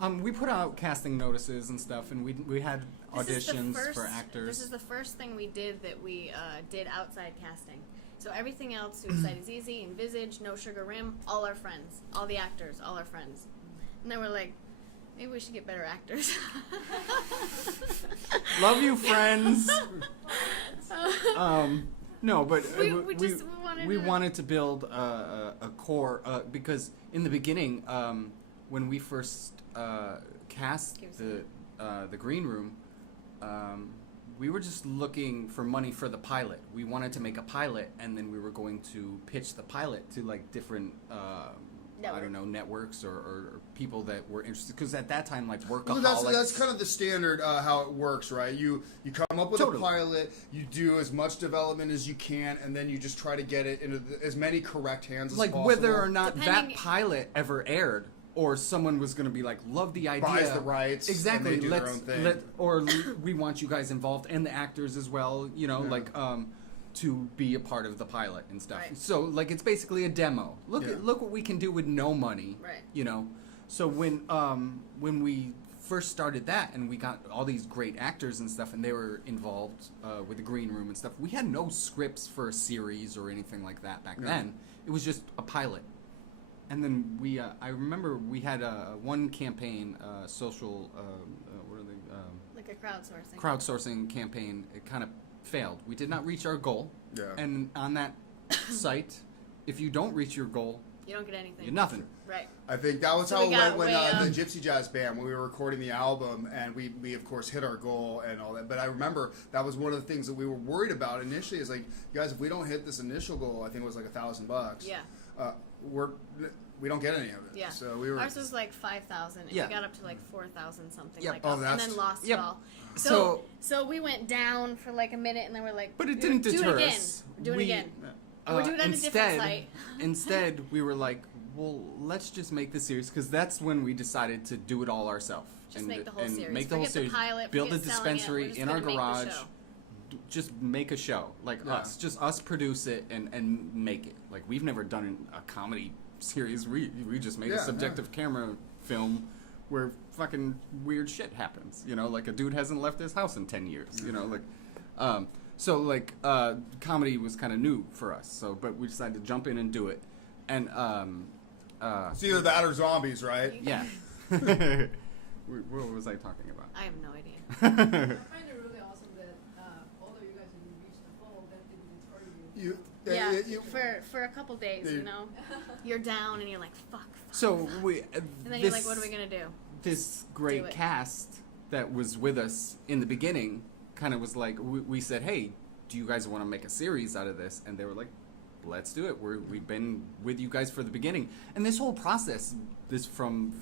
to help you. We put out casting notices and stuff, and we had This is the auditions first- for actors. This is the first thing we did that we did outside casting. So everything else, Suicide is Easy, Envisage, No Sugar Rim, all our friends, all the actors, all our friends. And then we're like, maybe we should get better actors. Love you, friends. No, but we wanted to build a core because in the beginning, when we first cast the green room, we were just looking for money for the pilot. We wanted to make a pilot, and then we were going to pitch the pilot to different I don't know, networks or people that were interested. Because at that time, like workaholics. Well, that's kind of the standard how it works, right? You come up with a pilot, you do as much development as you can, and then you just try to get it into as many correct hands as possible. Like whether or not that pilot ever aired, or someone was going to be like, love the idea, buys the rights, exactly. And they do their own thing. Or we want you guys involved and the actors as well. You know, like to be a part of the pilot and stuff. Right. So like it's basically a demo. Look what we can do with no money. Right. You know. So when we first started that and we got all these great actors and stuff and they were involved with the green room and stuff, we had no scripts for a series or anything like that back then. It was just a pilot. And then we, I remember we had one campaign, social, what are they? Like a crowdsourcing. Crowdsourcing campaign. It kind of failed. We did not reach our goal. Yeah. And on that site, if you don't reach your goal, you don't get anything. you're nothing. Right. I think that was So how we it got went when way the Gypsy Jazz Band, when we were recording the album, and we of course hit our goal and all that. But I remember that was one of the things that we were worried about initially. Is like, guys, if we don't hit this initial goal, I think it was like $1,000. Yeah. We don't get any of it. Yeah. So we were. Ours was like 5,000, and Yeah. we got up to like 4,000 something, Yep. like Oh, up, and that's- then lost Yep. it all. So- So we went down for like a minute, and then we're like, But it didn't do deter it again. us. Do it We- again. And we're doing it on a different site. Instead, we were like, well, let's just make the series, because that's when we decided to do it all ourselves. Just make the whole series. Make the whole Forget the series. pilot, build a forget selling it, we're dispensary just in our gonna make the garage. show. Just make a show, like us. Just us produce it and make it. Like, we've never done a comedy series. We just made a subjective camera film where fucking weird shit happens. You know, like a dude hasn't left his house in 10 years. You know, like, so like comedy was kind of new for us. So, but we decided to jump in and do it. And It's either that or zombies, right? yeah. What was I talking about? I have no idea. I find it really awesome that although you guys didn't reach the goal, that didn't deter you. For a couple days, you know, you're down and you're like, fuck. So we. And then you're like, what are we gonna do? This Do great it. cast that was with us in the beginning kind of was like, we said, hey, do you guys want to make a series out of this? And they were like, let's do it. We've been with you guys for the beginning. And this whole process, this from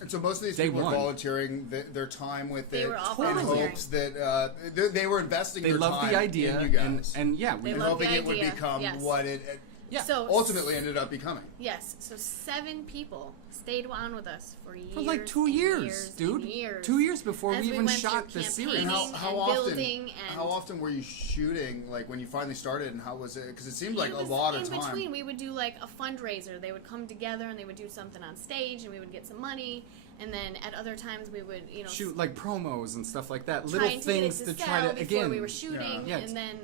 And so most of these day people one. were volunteering their time with They it were all in volunteering. hopes that they were investing they their loved time the idea, in you guys. and yeah, we They and loved hoping the it would idea, become yes. what it yeah. So ultimately ended up becoming. Yes, so 7 people stayed on with us for years. for like 2 and years, dude. and years. 2 years before As we even went shot through the series. And campaigning how and often? building and How often were you shooting? Like when you finally started, and how was it? Because it seemed like It a was lot of in time. between. We would do like a fundraiser. They would come together and they would do something on stage, and we would get some money. And then at other times we would, you know, Shoot like promos and stuff like that. trying Little to get things it to to try sell to before again. we were shooting, Yeah. and then.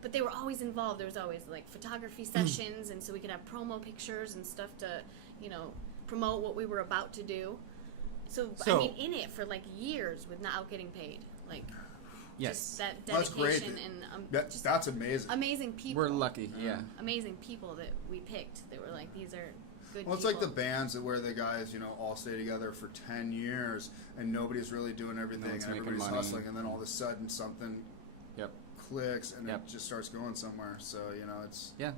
But they were always involved. There was always like photography sessions, and so we could have promo pictures and stuff to, you know, promote what we were about to do. So I mean, in it for like years without getting paid, like Yes. just that That's great. dedication and just That's amazing. amazing people. We're lucky, yeah. Amazing people that we picked. That were like, these are good. Well, it's people. like the bands that where the guys, you know, all stay together for 10 years and nobody's really doing everything one's and making everybody's money. hustling, and then all of a sudden something Yep. clicks and Yep. it just starts going somewhere. So, you know, it's Yeah.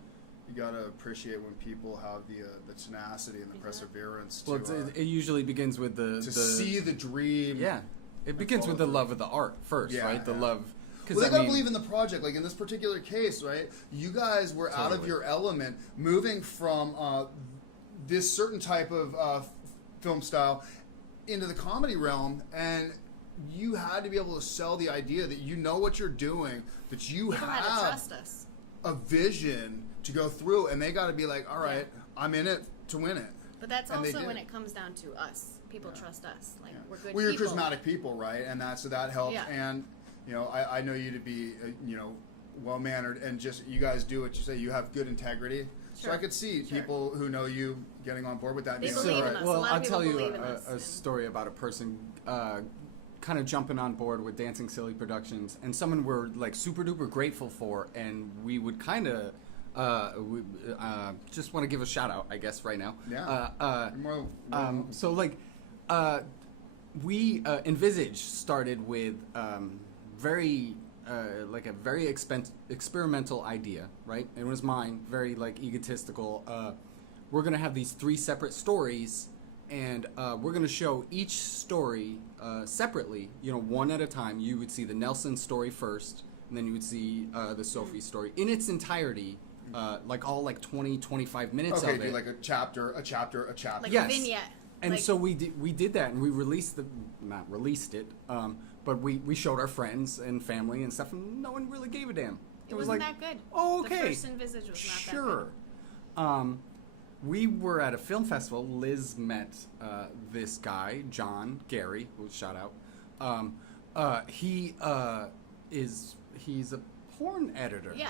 you got to appreciate when people have the tenacity and the perseverance Well, to it usually begins with the see the dream. Yeah, it begins with the love of the art first, Yeah, right? The yeah. love. Well, they gotta believe in the project. Like in this particular case, right? You guys were out of Totally. your element, moving from this certain type of film style into the comedy realm, and you had to be able to sell the idea that you know what you're doing, that you people had to have trust us. a vision to go through, and they got to be like, all right, I'm in it to win it. But that's And they also did. when it comes down to us. People trust us. Like we're good Well, you're people. charismatic people, right? And that helps. Yeah. And you know, I know you to be you know, well mannered, and just you guys do what you say. You have good integrity. So Sure. I could see Sure. people who know you getting on board with that. and They being believe like, in "All us. right." A Well, lot of I'll people tell you believe in us, a and- story about a person kind of jumping on board with Dancing Silly Productions, and someone we're like super duper grateful for, and we would kind of just want to give a shout out, I guess, right now. Yeah. More- So like, we Envisage started with very like a very experimental idea, right? It was mine, very like egotistical. we're going to have these 3 separate stories, and we're going to show each story separately, one at a time. You would see the Nelson story first, and then you would see the Sophie story in its entirety, like 20, 25 minutes of it. Okay, do like a chapter. Like Yes. a vignette. And so we did that, and we not released it, but we showed our friends and family and stuff, and no one really gave a damn. It wasn't that good. Oh, okay. The first Envisage was not Sure. that good. We were at a film festival. Liz met this guy, John Gary, who shout out. He's a porn editor. Yeah.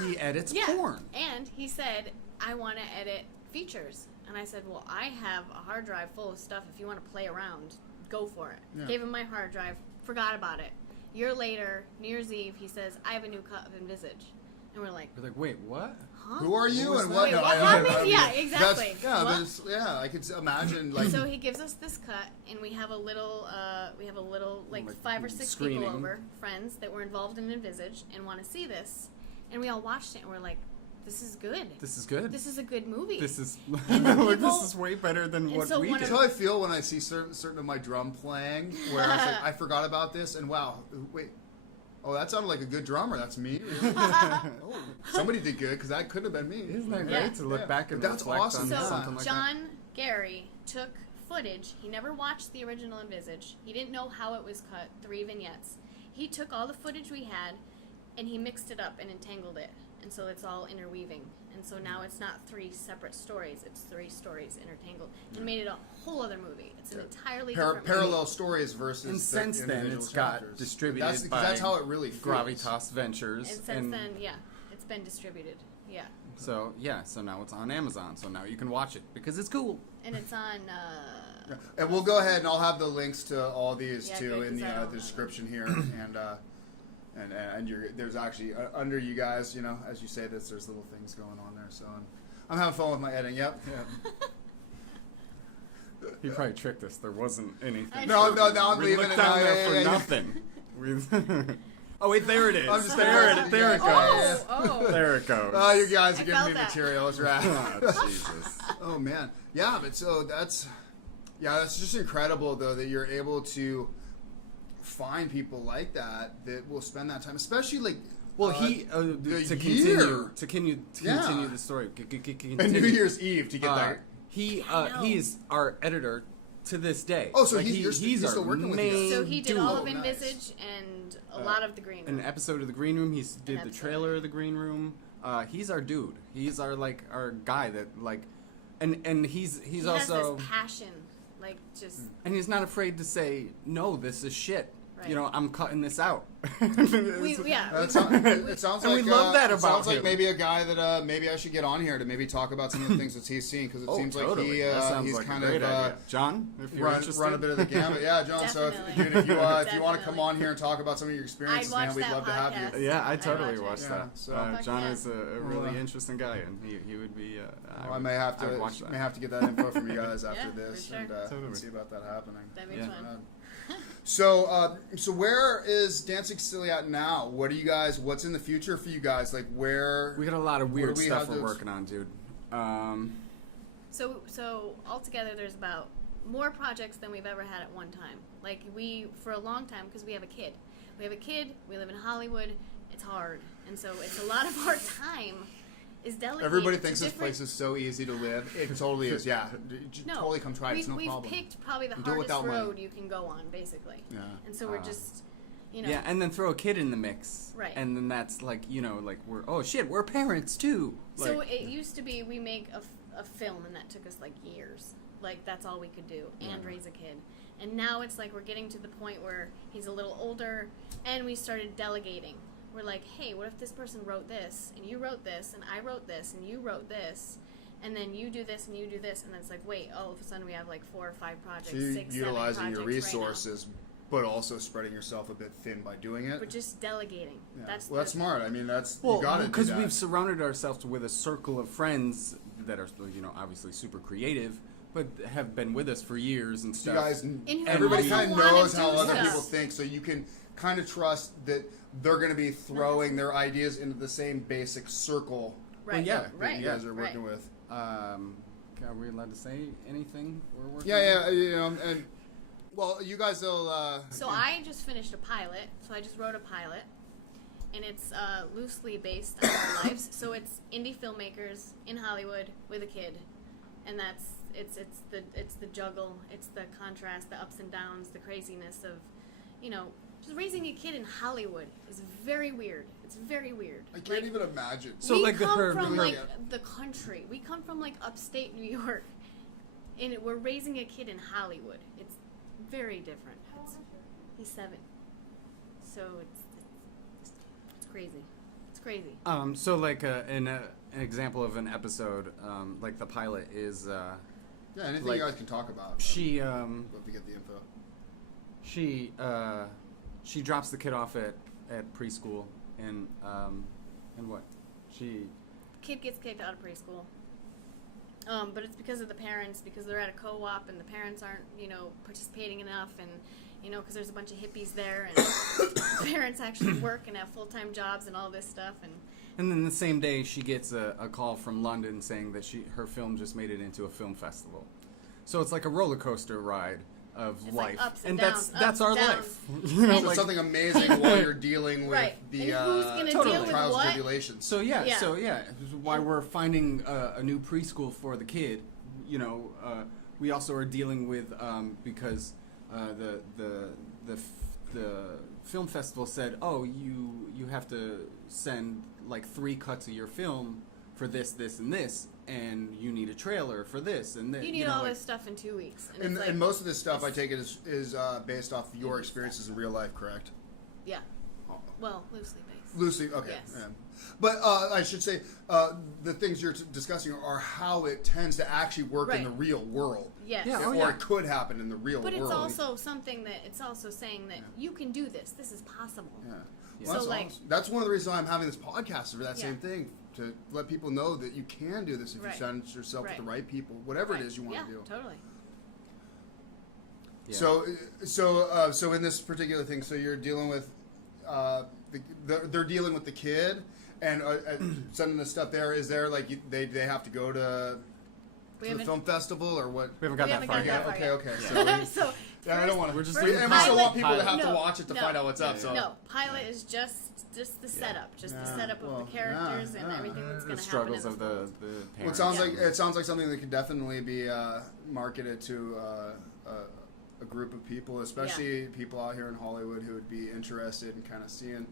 He edits Yeah. porn. And he said, I want to edit features. And I said, well, I have a hard drive full of stuff. If you want to play around, go for it. Yeah. Gave him my hard drive, forgot about it. Year later, New Year's Eve, he says, I have a new cut of Envisage. And we're like, Wait, what? huh? Who are you What was and that? what? Wait, No, what happened? Yeah, exactly. Yeah, What? but yeah, I could imagine like. So he gives us this cut, and we have a little like Like 5 or 6 screening. people over, friends that were involved in Envisage and want to see this, and we all watched it and we're like, this is good. This is good. This is a good movie. This is And the like, people- this is way better than and what so we one did. That's how I feel when I see certain of my drum playing, where I was like, I forgot about this, and wow, wait, oh, that sounded like a good drummer. That's me. Oh, somebody did good because that could have been me. Isn't that Yeah. great to look Yeah. back and That's reflect awesome. on So something like John Gary took footage. He never watched the original Envisage. He didn't know how it was cut. 3 vignettes. He took all the footage we had, and he mixed it up and entangled it, and so it's all interweaving. And so now it's not 3 separate stories; it's 3 stories intertangled, and made it a whole other movie. It's an entirely different Parallel movie. stories versus. And the since then, individual it's got chapters. distributed That's, by that's how it really feels. Gravitas Ventures. And since then, yeah, it's been distributed. Yeah, So now it's on Amazon. So now you can watch it because it's cool. and it's on. Yeah. And we'll go ahead and I'll have the links to all these Yeah, too good, in 'cause I don't the know description here, and there's actually under you guys, as you say this, there's little things going on there. So I'm having fun with my editing. Yep. He probably tricked us. There wasn't anything. I No, know. no, I'm we leaving looked it down now. there Yeah, for yeah, yeah. nothing. Oh wait, there it is. I'm just there gonna- it there it yeah. goes. Oh. There it goes. Oh, you guys are I giving felt me that. material. It's right. Oh, Jesus. Oh man, yeah, but so that's just incredible though that you're able to find people like that will spend that time, especially like. Well, the to year. continue Yeah. the story. And New Year's Eve to get that. He I know. he's our editor to this day. Oh, so Like, you're he's still our working with you guys. main So he did dude. all of nice. Envisage and a lot of the Green Room. An episode of the Green Room. He did the episode. trailer of the Green Room. He's our dude. He's our our guy that and he's he also has this passion, like just and he's not afraid to say no. This is shit. Right. I'm cutting this out. yeah. It sounds And like we love that it about sounds like him. maybe a guy that maybe I should get on here to maybe talk about some of the things that he's seen because it seems totally. like That sounds he's like kind a great of idea. John, if you're interested, run a bit of the gamut. Yeah, John. So Definitely. if you want to come Definitely. on here and talk about some of your experiences, I'd man, watch we'd that love to have podcast. you. Yeah, I I totally watch watched it. Yeah, that. so- John Yeah. is a really interesting guy, and he would be. I may have I would watch to that. may have to get that info from you guys after Yeah, for this sure. and Totally. see about that happening. That'd be Yeah. fun. So where is Dancing Silly at now? What's in the future for you guys? Like where? We got a lot of What do weird we stuff have we're to- working on, dude. So altogether, there's about more projects than we've ever had at one time. Like for a long time, because we have a kid. We live in Hollywood. It's hard, and so it's a lot of our time is delegated. Everybody to thinks this different- place is so easy to live. It totally is. Yeah, No, totally come try it. It's no we've problem. picked probably the And do it hardest without money. road you can go on, basically. Yeah. And so we're just, Yeah, and then throw a kid in the mix. Right. And then that's like we're parents too. So Like, it used to be we make a film, and that took us like years. Like that's all we could do, and raise a kid. And now it's like we're getting to the point where he's a little older, and we started delegating. We're like, hey, what if this person wrote this, and you wrote this, and I wrote this, and you wrote this, and then you do this, and you do this, and then it's like, wait, all of a sudden we have like 4 or 5 projects, So you're 6, 7 utilizing your projects right now. resources, but also spreading yourself a bit thin by doing it. We're just delegating. Yeah. That's Well, that's the- smart. I mean, that's well, you got to because we've surrounded ourselves with a circle of friends that are obviously super creative, but have been with us for years and You stuff. guys, who everybody also kind of wanna knows do how other stuff. people think, so you can kind of trust that they're going to be throwing their ideas into the same basic circle Right. yeah, that Right. you guys are Right. working with. are we allowed to say anything we're working Yeah, you know, and well, you guys will. So I just finished a pilot. So I just wrote a pilot, and it's loosely based on our lives. So it's indie filmmakers in Hollywood with a kid, and it's the juggle, it's the contrast, the ups and downs, the craziness of, you know, just raising a kid in Hollywood is very weird. It's very weird. I can't even imagine. So we like come her, from like the country. We come from like upstate New York, and we're raising a kid in Hollywood. It's very different. How old is he? He's 7, so it's crazy. It's crazy. so like an example of an episode, like the pilot is. Yeah, anything like, you guys can talk about. She Love to get the info. she drops the kid off at preschool and what Kid gets kicked out of preschool. But it's because of the parents, because they're at a co-op and the parents aren't, you know, participating enough, and, you know, because there's a bunch of hippies there, and parents actually work and have full-time jobs and all this stuff, and then the same day she gets a call from London saying that her film just made it into a film festival. So it's like a roller coaster ride of it's life, like ups and that's downs, that's ups our and life. downs. You know, And So like, something amazing while you're dealing with Right. the And who's gonna deal the with trials what? and tribulations. So yeah, Yeah. this is why we're finding a new preschool for the kid. You know, we also are dealing with because the film festival said, oh, you have to send like 3 cuts of your film for this, and this, and you need a trailer for this and this. you need know, all like, this stuff in 2 weeks. And, And, it's like, and most of this stuff, I take it, is based off your experiences in real life, correct? yeah, Oh. well, loosely based. Loosely, okay. Yes. Yeah. But I should say, the things you're discussing are how it tends to actually work in Right. the real world. Yes. Yeah, Or yeah. it could happen in the real But world. it's also something that it's also saying that you can do this. This is possible. Yeah. Yeah. Well, that's So, like- awesome. That's one of the reasons why I'm having this podcast for that Yeah. same thing, to let people know that you can do this if Right. you send yourself Right. with the right people, whatever Right. it is you want yeah, to do. totally. Yeah. So in this particular thing, so you're dealing with, they're dealing with the kid, and sending the stuff there. Is there like they have to go to We the haven't film festival or what? we haven't got we that haven't far got yet. that far Okay, yet. okay. So Yeah, I don't want to. We're just And doing we the still pilot. want people to have to No, watch it to no. find out what's up. So no, pilot is just the setup, just the Yeah, setup of well, the characters yeah, and yeah. everything that's The going to happen. struggles in of this the world. Well, it parents. sounds Yeah. like something that could definitely be marketed to a group of people, especially people out here in Hollywood who would be interested in kind of seeing.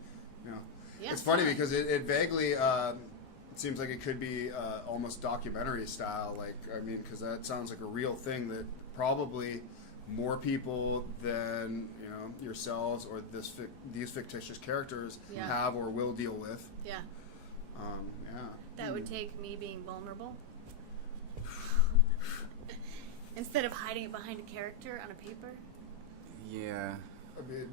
You know, Yeah, it's funny yeah. because it vaguely it seems like it could be almost documentary style. Like, I mean, because that sounds like a real thing that probably more people than yourselves or these fictitious characters Yeah. have or will deal with. Yeah, Yeah. that would take me being vulnerable. Instead of hiding it behind a character on a paper. Yeah. I mean,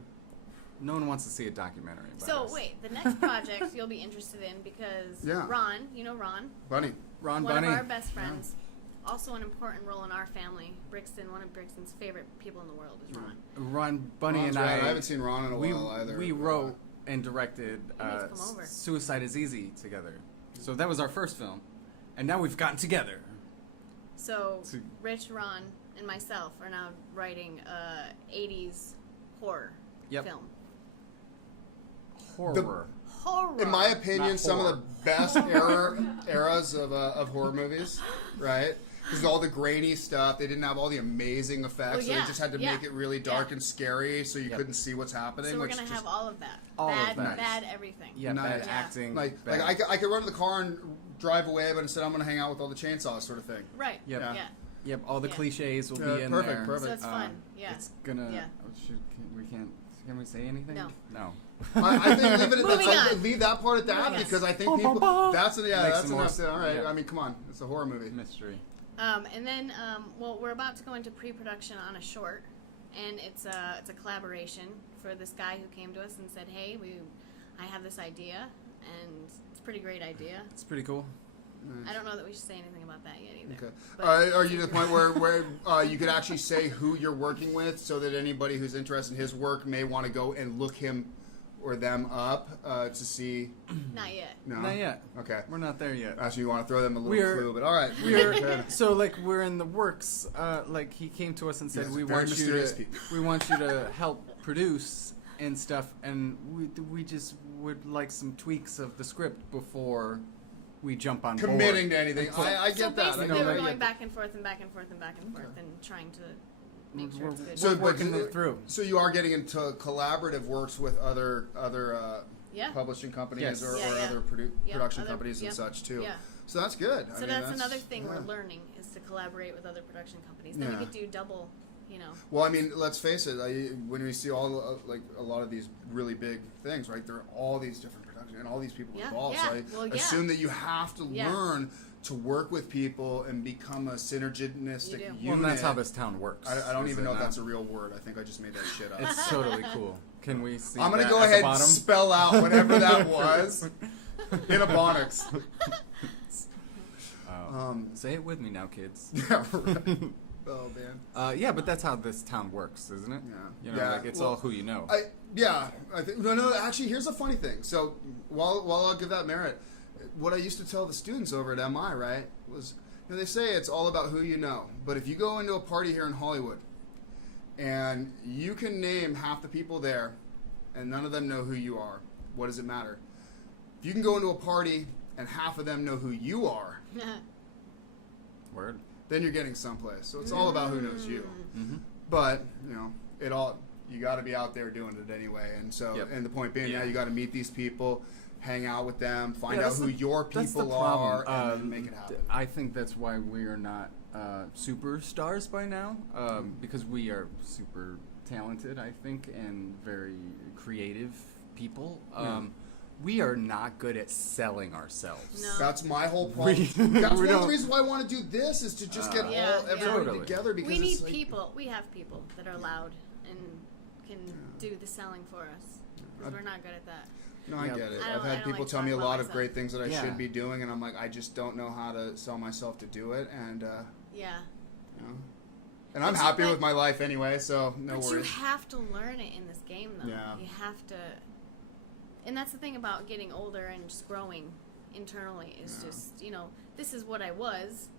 No one wants to see a documentary about So us. wait, the next project you'll be interested in because Yeah. Ron, you know Ron, Bunny. Ron one Bunny. of our best friends, also an important role in our family. Brixton, one of Brixton's favorite people in the world is Ron. Ron Bunny Ron's and rad. I haven't seen Ron in a we, while either. We wrote and directed He needs to come over. Suicide is Easy together. So that was our first film. And now we've gotten together. So So- Rich, Ron, and myself are now writing a 80s horror Yep. film. Horror. Horror. In my opinion, Not some horror. of the best eras of horror movies, right? Because all the grainy stuff, they didn't have all the amazing effects. Well, So yeah, they just had to yeah, make it really dark yeah. and scary, so you Yep. couldn't see what's happening. So we're which gonna just, have all of that. All of bad, that. bad everything. Yeah, Nice. bad Yeah. acting. like bad. I could run to the car and drive away, but instead I'm gonna hang out with all the chainsaws, sort of thing. Right. Yep. Yeah. Yeah. Yep, all the Yeah. cliches will Yeah, be in perfect, there. perfect. So it's fun. Yeah. It's gonna. Yeah. Can we say anything? No. No. I think Moving on. leave that part at that Moving on. because I think Bum, people. bum, bum. That's Make that's some more enough. All right. yeah. I mean, come on, it's a horror movie. Mystery. And then, well, we're about to go into pre-production on a short, and it's a collaboration for this guy who came to us and said, "Hey, I have this idea, and it's a pretty great idea." It's pretty cool. I don't know that we should say anything about that yet either. Okay. But- Are you to the point where you could actually say who you're working with, so that anybody who's interested in his work may want to go and look him or them up to see? Not yet. No, Not yet. Okay, We're not there yet. actually, you want to throw them a little clue, but all right. So like we're in the works. Like he came to us and said Yes, we very want you mysterious to people. we want you to help produce and stuff, and we just would like some tweaks of the script before we jump on Committing board. to anything. I So get that. basically, know, we're like- going back and forth and back and forth and back and forth and trying to make sure it's good. So, We're working it through. So you are getting into collaborative works with other Yeah. publishing companies Yes. or, Yeah, or yeah. other Yeah, production other- companies yeah, and such too. yeah. So that's good. So I mean, that's another thing yeah. we're learning is to collaborate with other production companies. Then Yeah. we could do double, Well, I mean, let's face it. When we see all like a lot of these really big things, right? There are all these different productions and all these people Yeah, involved. yeah. So I Well, yeah. assume that you have to Yeah. learn to work with people and become a synergistic You do. unit. Well, and that's how this town works. I don't is even it know if not? that's a real word. I think I just made that shit up. It's totally cool. Can we see? I'm gonna that go at ahead the and bottom? spell out whatever that was in Ebonics. Say it with me now, kids. Yeah, right. Oh man. Yeah, but that's how this town works, isn't it? Yeah. You know, Yeah, like it's well, all who you know. I think no. Actually, here's a funny thing. So while I'll give that merit, what I used to tell the students over at MI, right, was they say it's all about who you know. But if you go into a party here in Hollywood, and you can name half the people there, and none of them know who you are, what does it matter? If you can go into a party and half of them know who you are, Word. then you're getting someplace. So it's all about who knows you. Mm-hmm. But you got to be out there doing it anyway. And so, Yep. and the point being, Yeah. you got to meet these people, hang out with them, find Yeah, out that's who the- your that's the people are, problem. and then make it happen. I think that's why we're not superstars by now, because we are super talented, I think, and very creative people. We are not good at selling ourselves. No. That's my whole problem. We- That's we one of the don't- reasons why I want to do this is to just get Yeah, everybody Totally. together because we need it's like, people. We have people that are loud and can do the selling for us because we're not good at that. No, I Yeah. get it. I I've don't- I had don't people like tell me a talking lot about of great things that I Yeah. should be doing, and I'm like, I just don't know how to sell myself to do it, and Yeah. you know. And I'm But you- happy but- with my life anyway, so no But you worries. have to learn it in this game, though. Yeah. You have to, and that's the thing about getting older and just growing internally is Yeah. just this is what I was,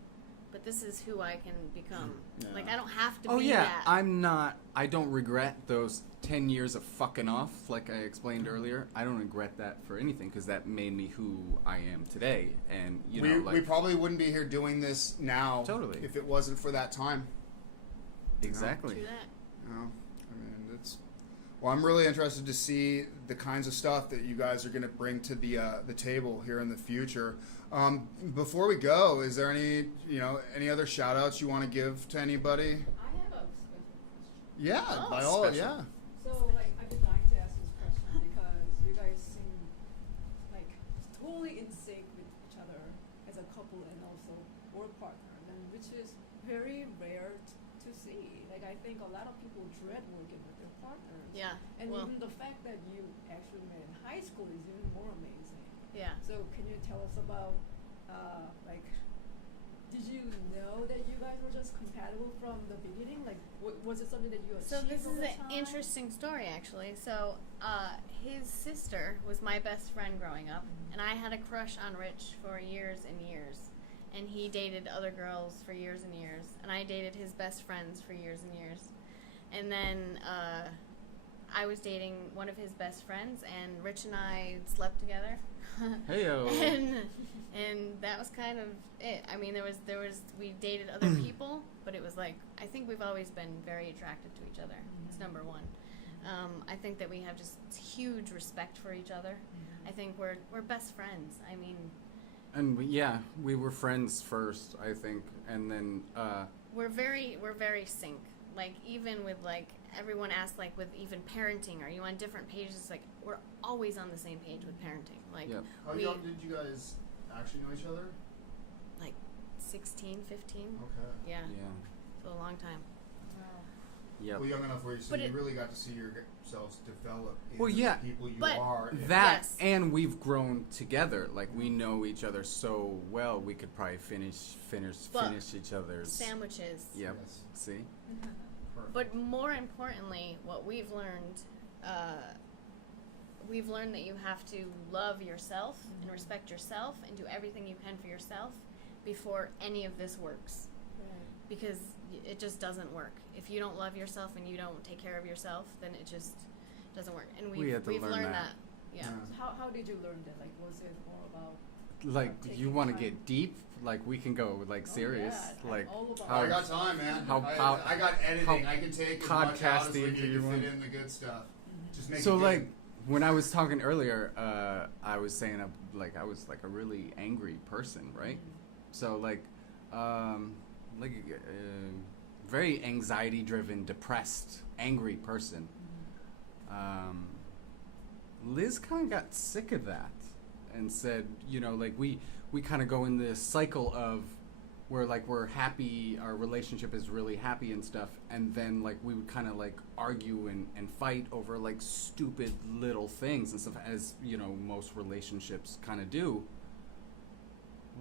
but this is who I can become. Yeah. Like I don't have to Oh be yeah, that. I don't regret those 10 years of fucking off, like I explained earlier. I don't regret that for anything because that made me who I am today. And we probably wouldn't be here doing this now Totally. if it wasn't for that time. exactly. Do that. You know? I mean, well, I'm really interested to see the kinds of stuff that you guys are going to bring to the table here in the future. Before we go, is there any other shout outs you want to give to anybody? I have a special question. Yeah, Oh, by all, special. yeah. So, I've been dying to ask this question because you guys seem like totally in sync with each other as a couple and also work partners, and which is very rare to see. Like, I think a lot of people dread working with their partners. Yeah. And well, even the fact that you actually met in high school is even more amazing. yeah. So, can you tell us about, did you know that you guys were just compatible from the beginning? Like, was it something that you achieved So this is over an time? interesting story, actually. So his sister was my best friend growing up, and I had a crush on Rich for years and years. And he dated other girls for years and years, and I dated his best friends for years and years. And then I was dating one of his best friends, and Rich and I slept together. Heyo. and that was kind of it. I mean, there was we dated other people, but it was like I think we've always been very attracted to each other. It's number one. I think that we have just huge respect for each other. I think we're best friends. I mean, And we were friends first, I think, and then we're very sync. Like even with like everyone asks like with even parenting, are you on different pages? Like we're always on the same page with parenting. Like Yep. How we- young did you guys actually know each other? like 16, 15. Okay. Yeah, yeah, so a long time. Wow. yep. Well, young enough where you, so But you it- really got to see yourselves develop into Well, yeah, the people you but are. and- That Yes. and we've grown together. Like we know each other so well, we could probably finish But each other's. Sandwiches. Yep. Yes. See. Perfect. But more importantly, what we've learned, we've learned that you have to love yourself and respect yourself and do everything you can for yourself before any of this works. Right. Because it just doesn't work. If you don't love yourself and you don't take care of yourself, then it just doesn't work. And We had to we've learn learned that. that. Yeah. So how did you learn that? Like, was it more about Like, you taking want to time? get deep? Like, we can go like serious. Yeah, Like, I'm all about how I got time, man. how- I got editing. how I can take as much out as we podcasty need do you to want? fit in the good stuff. Just make so it good. like when I was talking earlier, I was saying like I was like a really angry person, right? So like very anxiety driven, depressed, angry person. Liz kind of got sick of that and said, you know, like we kind of go in this cycle of where like we're happy, our relationship is really happy and stuff, and then like we would kind of like argue and fight over like stupid little things and stuff, as you know most relationships kind of do.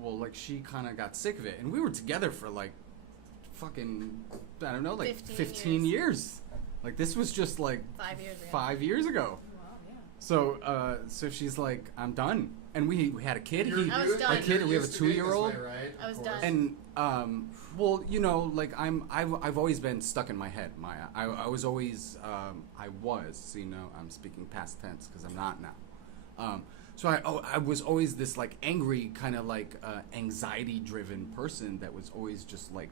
Well, like she kind of got sick of it, and we were together for like fucking, I don't know, like 15 years. Like this was just like 5 years ago. 5 years ago. Wow, yeah. So she's like, I'm done. And we had a kid. You're I was used- done. you're A kid, we have a used to being this 2-year-old. way, right? I was Of done. course. And well, you know, like I've always been stuck in my head, Maya. I was always you know, I'm speaking past tense because I'm not now. So I was always this like angry kind of like anxiety driven person that was always just like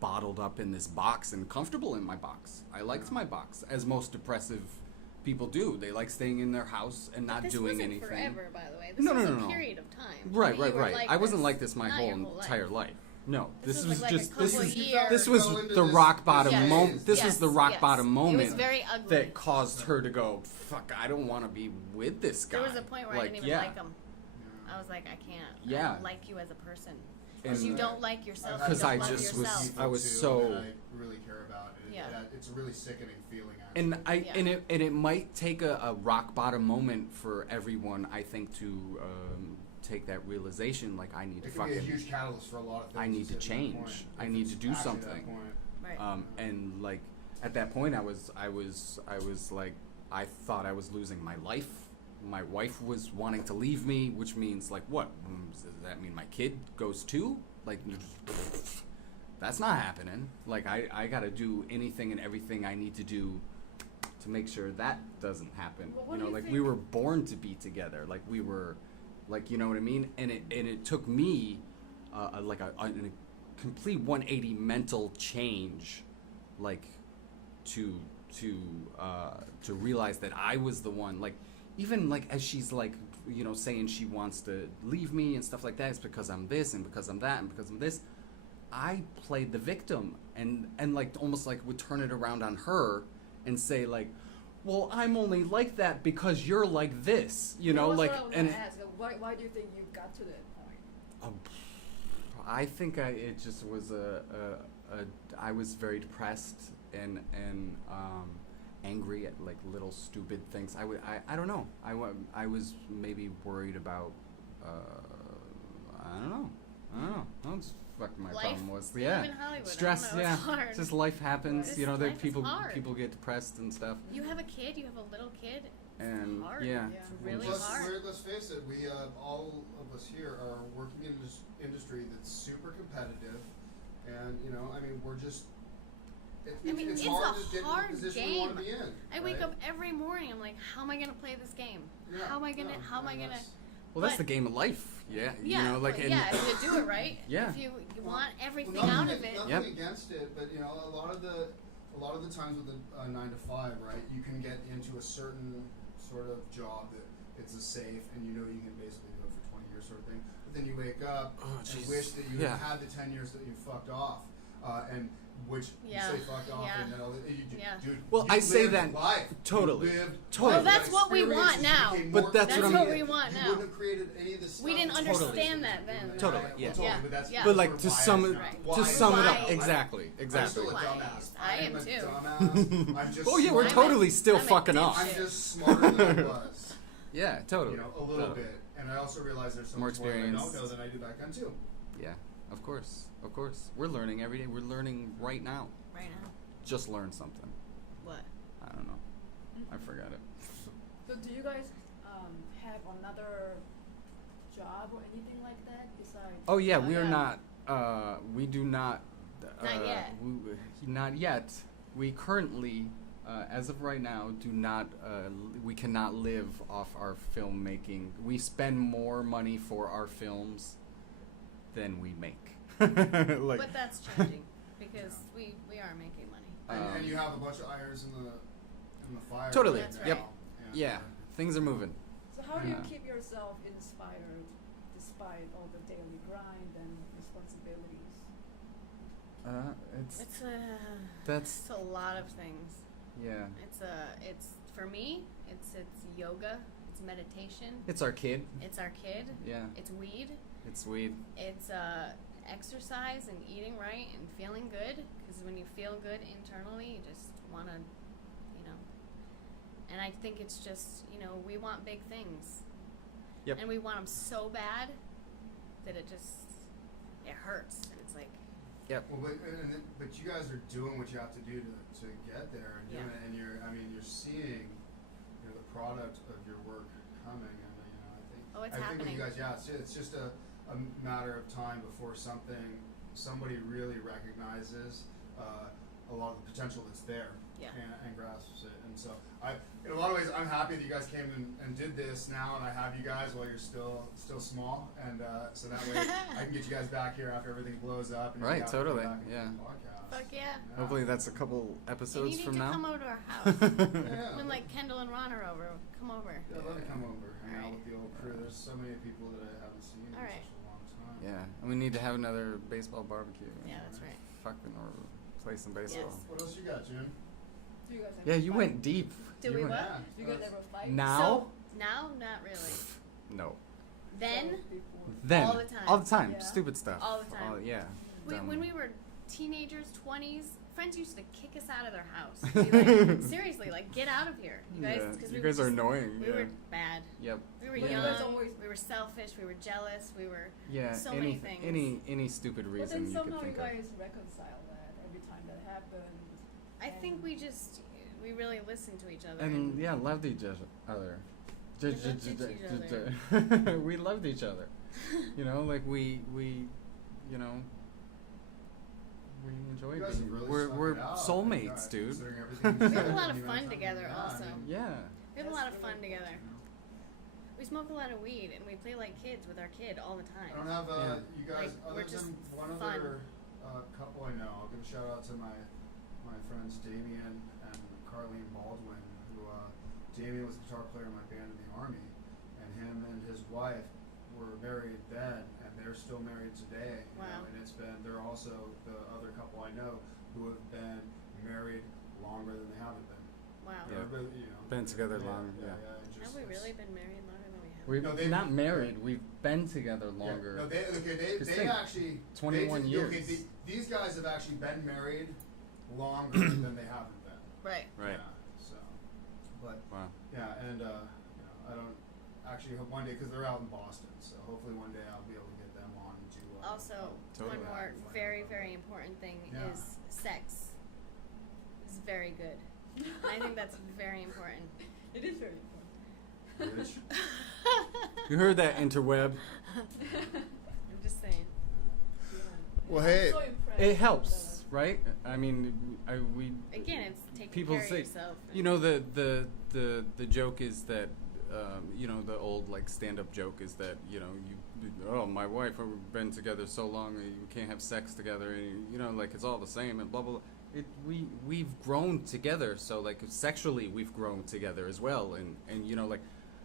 bottled up in this box and comfortable in my box. I liked my box, as most depressive people do. They like staying in their house and not this doing wasn't anything. forever, by the way. This No, was no, a no. period of time. Right, You right, were right. like I wasn't this, like this my not whole your whole life. entire life. No, This this was was like a just couple this is years. this was Go into the this- rock bottom this moment. phase. This was the rock bottom It moment was very ugly. that caused her to go, "Fuck, I don't want to be with this guy." There was a point where I didn't even yeah. like him. I was like, I can't. I Yeah. don't like you as a person. And- Because you don't like yourself. I've You 'Cause don't I love just was- yourself. I was Too, so- that I really care about it. Yeah. It's a really sickening feeling. Actually. And Yeah. it might take a rock bottom moment for everyone, I think, to take that realization. Like, I need to it can be a fucking, huge catalyst for a lot of things. I need to at that change. point, I if need it's to do actually that something. point. Right. And like at that point, I was like, I thought I was losing my life. My wife was wanting to leave me, which means like what? Does that mean my kid goes too? Like, that's not happening. Like I gotta do anything and everything I need to do to make sure that doesn't happen. Well, what you do know, you like think- we were born to be together. Like we were, like, you know what I mean. And it took me like a complete 180 mental change, like to realize that I was the one. Like even like as she's like, you know, saying she wants to leave me and stuff like that, it's because I'm this and because I'm that and because I'm this. I played the victim and like almost like would turn it around on her and say like, well, I'm only like that because you're like this, you know, That's like, what I was and gonna ask. Why do you think you got to that point? I think it just was I was very depressed and angry at like little stupid things. I don't know. I was maybe worried about I don't know. That's what my Life? problem was. You Yeah. live in Hollywood. I Stress, don't know, yeah. it's hard. Just life happens. It's- You know, life that is hard. people get depressed and stuff. You have a kid. You have a little kid. And hard. yeah. Yeah. It's really Plus, hard. let's face it, we all of us here are working in this industry that's super competitive, and you know, I mean, we're just. I mean, it's it's hard a to get in hard the position we want to game. be in. I wake right? up every morning. I'm like, how am I gonna play this game? Yeah, How am I gonna? no, how am I and gonna? that's- Well, that's But- the game of life. Yeah. Yeah, You know, like but and yeah, if you do it right. Yeah. If you Well, want everything well, out nothing- of it. Nothing Yep. against it, but you know, a lot of the times with a 9 to 5, right? You can get into a certain sort of job that it's a safe, and you know you can basically do it for 20 years, sort of thing. But then you wake up Oh, and jeez. wish that you Yeah. had the 10 years that you fucked off, and which Yeah. you say fucked off, Yeah. and then all the, Yeah. dude. Well, you I say lived that life. totally. You lived Totally. Well, that's what we want experiences, now. you became But more that's That's what what I'm- we want you now. wouldn't have created any of this We stuff. didn't Totally. understand that then. Totally, Well, yeah. totally, Yeah. but that's Yeah. But like we're to biased sum it now. Right. Why to is sum it that? up Biased. exactly. I'm still a Biased. dumbass. I am a too. dumbass. I'm just Oh yeah, we're smarter- totally still I'm a fucking dipshit. up. I'm just smarter than I was. Yeah, totally. You know, a little Totally. bit. And I also realize there's so More much more that I don't experience. know than I do back then too. Yeah, of course. We're learning every day. We're learning right now. Right now. Just learn something. What? I don't know. I forgot it. So do you guys have another job or anything like that besides? Oh yeah, we are yeah. not. We do not. Not yet. Not yet. We currently, as of right now, do not. We cannot live off our filmmaking. We spend more money for our films than we make. Like, But that's changing because we are making money. And you have a bunch of irons in the fire. Totally. That's Yep. right. Yeah. Things are moving. So how do you Yeah. keep yourself inspired despite all the daily grind and responsibilities? It's That's a lot of things. yeah. It's for me. It's yoga. It's meditation. It's our kid. It's our kid. Yeah. It's weed. It's weed. It's exercise and eating right and feeling good. Because when you feel good internally, you just want to, you know. And I think it's just, you know, we want big things. Yep. And we want them so bad that it hurts. And it's like, Yep. Well, but you guys are doing what you have to do to get there and doing Yeah. it, and you're seeing, you know, the product of your work coming, and you know, I think. Oh, it's I think with happening. you guys, yeah, it's just a matter of time before somebody really recognizes a lot of the potential that's there. Yeah. And grasps it, and so in a lot of ways, I'm happy that you guys came and did this now, and I have you guys while you're still small, and so that way I can get you guys back here after everything blows up. And you Right, can come totally, back and do yeah. the podcast. fuck yeah. Yeah. Hopefully that's a couple And episodes you need from to now. come over to our house. Yeah. When like Kendall and Ron are over, come over. Yeah, I'd love to come over, hang out Alright. with the old crew. There's so many people that I haven't seen in Alright. such a long time. Yeah, and we need to have another baseball barbecue. Yeah, that's right. Fucking or play some baseball. Yes. What else you got, Jim? Do you guys ever Yeah, you fight? went deep. Do You we went- what? Yeah, Do you guys ever fight? Now? So now, not really. No. Then, So before. Then. All the time. All the time. Yeah. Stupid stuff. All the time. Yeah. Dumb. when we were teenagers, 20s, friends used to kick us out of their house. Be like, seriously, like get out of here, you guys. Yeah, 'cause you we were guys are just- annoying. We Yeah. were bad. Yep. We were Yeah. young. You guys always- We were selfish. We were jealous. We were. Yeah. So any, many things. Any stupid But reason then you somehow could you think of. guys reconcile that every time that happens. I think we really listened to each other. And yeah, loved each other. We loved each We loved each other. You know, like we you know, we enjoyed You guys have being. really We're stuck it out, soulmates, dude. considering everything We you've have a said lot and of even fun something- together yeah, I also. mean, Yeah. We have a That's lot of really fun cool. together. We smoke a lot of weed and we play like kids with our kid all the I don't time. have Yeah. you guys Like, other we're just than one fun. other couple I know. I'll give a shout out to my friends Damien and Carlene Baldwin, who Damien was a guitar player in my band in the Army, and him and his wife were married then, and they're still married today. You Wow. know, and they're also the other couple I know who have been married longer than they haven't been. Wow. Yeah. Everybody, you know, Been together long, yeah. and Have just, we it's- really been married longer than we have? We've No, they- not married. We've been together Yeah. longer. No, Just they think, actually 21 they, years. Okay, these guys have actually been married longer than they haven't been. Right. Right. Yeah, so, but Wow. yeah, and you know, I don't actually hope one day because they're out in Boston, so hopefully one day I'll be able to get them on to. Also, Totally. one more very important thing Yeah. is sex. Is very good. And I think that's very important. It is very important. Rich. You heard that, interweb. I'm just saying. Yeah. Well, I'm hey, so impressed It with helps, right? I mean, we Again, it's taking people care say, of yourself. you know, the joke is that, you know, the old like stand-up joke is that, you know, my wife, we've been together so long, we can't have sex together, and you know, like it's all the same and blah blah blah. We've grown together, so like sexually we've grown together as well, and you know, like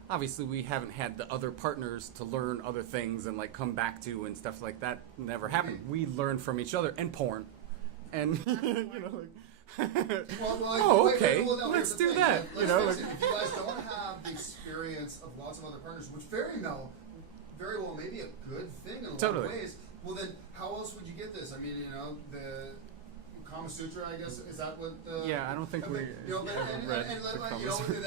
obviously we haven't had the other partners to learn other things and like come back to and stuff like that. Never happened. We learn from each other and porn, and you know, like. Oh, okay. no, Let's here's the do thing. that. Let's You know, face like, it, if you guys don't have the experience of lots of other partners, which very well may be a good thing in a lot Totally. of ways. Well, then how else would you get this? I mean, you know, the Kama Sutra, I guess, is that what the... Yeah, I don't think we you know, but, ever read and the like, Kama you know, Sutra.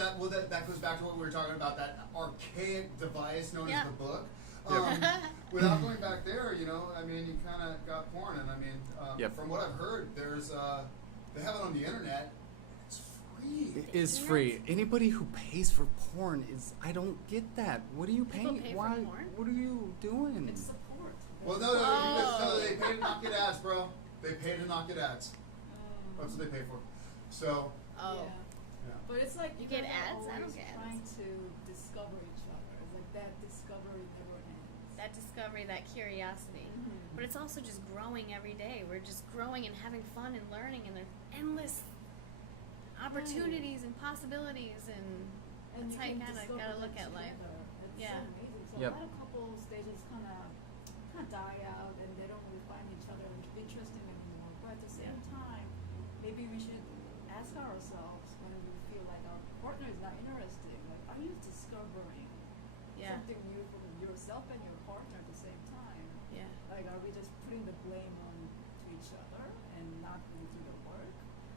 that goes back to what we were talking about, that archaic device known Yeah. as the book. Yep. Without going back there, you know, I mean, you kind of got porn, and I mean, Yep. from what I've heard, there's they have it on the internet. It's free. Is free. Anybody who pays for porn is, I don't get that. What are you People paying? pay for Why? porn? What are you doing? It's support. Well, no, they pay to not get ads, bro. They pay to not get ads. That's what they pay for. So, Oh. yeah. But it's like You get guys are ads? I don't always get ads. trying to discover each other. It's like that discovery never ends. That discovery, that curiosity. Mhm. But it's also just growing every day. We're just growing and having fun and learning, and there's endless opportunities and possibilities, and And that's how you can kind of discover gotta them look at life. together. It's Yeah. so amazing. So Yep. a lot of couples, they just kind of die out and they don't really find each other interesting anymore. But at the same time, maybe we should ask ourselves when we feel like our partner is not interesting, like, are you discovering Yeah. something new from yourself and your partner at the same time? Yeah. Like, are we just putting the blame on to each other and not really do the work?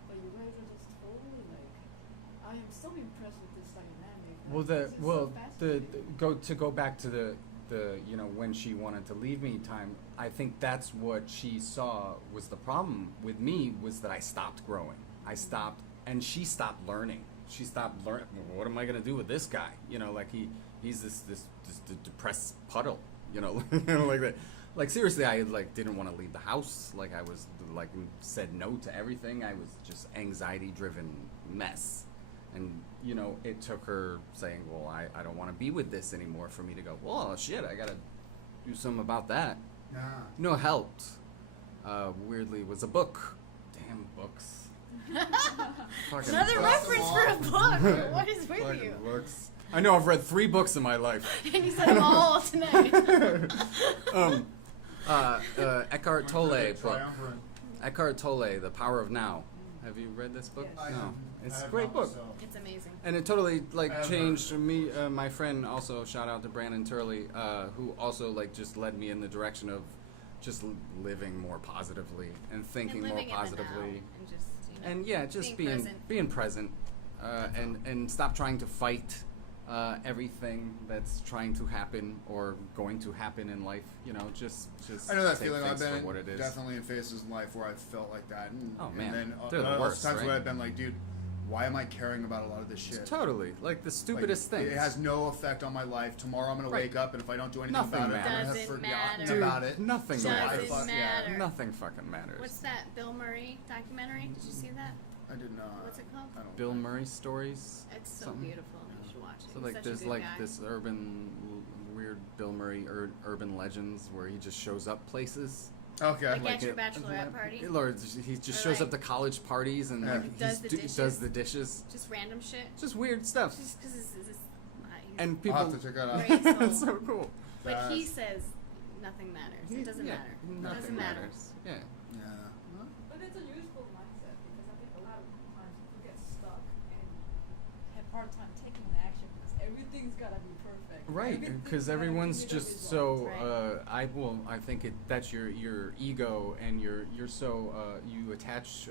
But you guys are just totally like, I am so impressed with this dynamic. Well, This is so fascinating. go back to the when she wanted to leave me time. I think that's what she saw was the problem with me, was that I stopped growing. I stopped, and she stopped learning. She stopped learning. What am I gonna do with this guy? Like he's this depressed puddle. Like that. Like, seriously, I didn't want to leave the house. Like, I was said no to everything. I was just anxiety driven mess. And, it took her saying, well, I don't want to be with this anymore, for me to go, well, shit, I got to do something about that. Nah. No, helped. Weirdly, was a book. Damn books. Fucking Another Bust reference them for a all. book. What is with fucking you? books. I know, I've read 3 books in my life. And you said them all tonight. Eckhart Tolle book. Triumvirate. Eckhart Tolle, The Power of Now. Have you read this book? Yes. I No. haven't. It's I a have great not book. myself. It's amazing. And it totally I have changed me. My friend also, shout out to Brandon Turley, who also just led me in the direction of just living more positively and thinking and more living positively. in the now and just, And yeah, just being present, That's and stop trying to fight everything that's trying to happen or going to happen in life. Just I know that take feeling. I've things been for what it is. definitely in phases in life where I've felt like that. And, Oh, and man. then They're the worst, times right? where I've been like, dude, why am I caring about a lot of this shit? Totally, like the stupidest Like, things. It has no effect on my life. Tomorrow I'm gonna Right. wake up, and if I don't do anything Nothing about it, I'm gonna have Doesn't forgotten matter. about it. Nothing So matters. Doesn't yeah. matter. Nothing fucking matters. What's that Bill Murray documentary? Did you see that? I did not. What's it called? I don't Bill know. Murray stories? It's so Something? beautiful. You should watch it. So He's such a there's good guy. this weird Bill Murray urban legends where he just shows up places. Okay. Like at your bachelorette party? Lord, he just Or shows up like- to college parties and Yeah. Does the dishes. does the dishes. Just random shit. Just weird stuff. Just because he's And I'll people. have to check that out. Great soul. It's so cool. But he That's- says nothing matters. It doesn't Yeah, matter. It Nothing doesn't matter. matters. Yeah. Yeah. But it's a useful mindset because I think a lot of times people get stuck and have hard time taking action because everything's gotta be perfect. Right, Everything's because gotta everyone's give me the just result. so. Right. I think that's your ego, and you're so you attach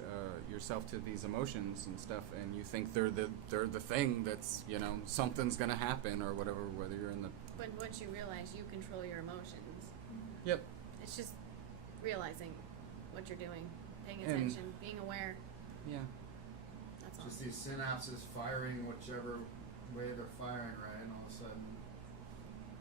yourself to these emotions and stuff, and you think they're the thing that's something's gonna happen or whatever. Whether you're in the But once you realize you control your emotions, yep. it's just realizing what you're doing, paying And- attention, being aware. Yeah. That's all. Just these synapses firing whichever way they're firing, right? And all of a sudden,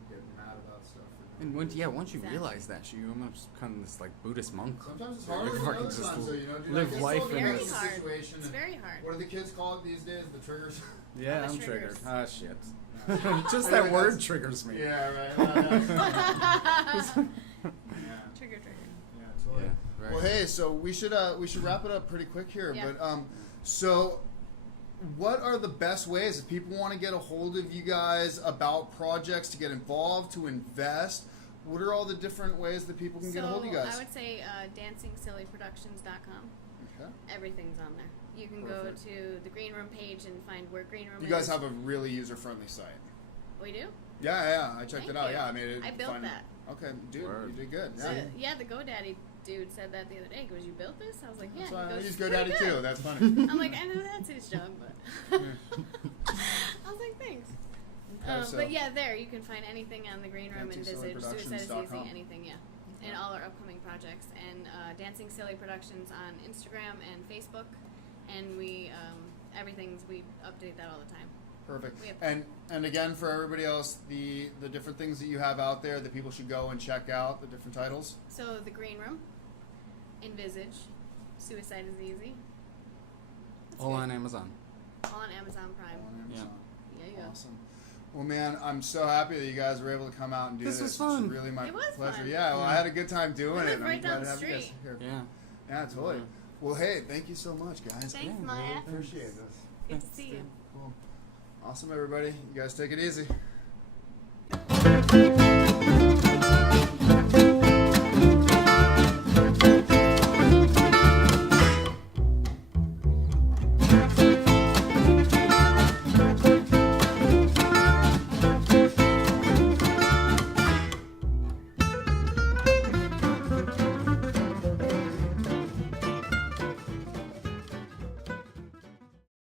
you get mad about stuff. for no And once reason. you Exactly. realize that, you almost become this Buddhist monk. Sometimes it's You're harder than fucking other just times, though, dude, live like, life it's in very this. hard. situation. It's very hard. What do the kids call it these days? The triggers. Yeah, The I'm triggers. triggered. Ah, shit. Yeah. Just Anyway, that word that's- triggers me. Yeah, right. Yeah, Trigger. yeah, totally. Yeah, right. Well, hey, so we should wrap it up pretty quick here. Yeah. But so what are the best ways if people want to get a hold of you guys about projects, to get involved, to invest? What are all the different ways that people can get a hold of you guys? I would say dancingsillyproductions.com. Okay. Everything's on there. You can Perfect. go to the Green Room page and find where Green Room is. You guys have a really user-friendly site. We do? Yeah, I checked Thank it out. you. Yeah, I made it. I built fun. that. Okay, dude, Word. you did good. So, Yeah. yeah, the GoDaddy dude said that the other day. He goes, you built this? I was like, yeah. That's He why I goes, use "Pretty GoDaddy good." too. That's funny. I'm like, I know that's his job, but I was like, thanks. Okay, so- But yeah, there you can find anything on the Green Room and Visage, Suicide is DancingSillyProductions.com. Easy, anything, yeah, and all our upcoming projects. And Dancing Silly Productions on Instagram and Facebook, and we we update that all the time. Perfect. We have- And again, for everybody else, the different things that you have out there that people should go and check out, the different titles. So the Green Room, Envisage, Suicide is Easy. That's All good. on Amazon. All on Amazon Prime. On Amazon. Yeah, you go. Awesome. Well, man, I'm so happy that you guys were able to come out and do this. This was fun. It's really my It was pleasure. fun. Yeah, well, I had a good time doing We it. live and right I'm down glad to the have you guys street. here. Yeah. Yeah, totally. Yeah. Well, hey, thank you so much, guys. Thanks, Yeah, Maya. Appreciate this. Good to see you. Cool. Awesome, everybody. You guys take it easy.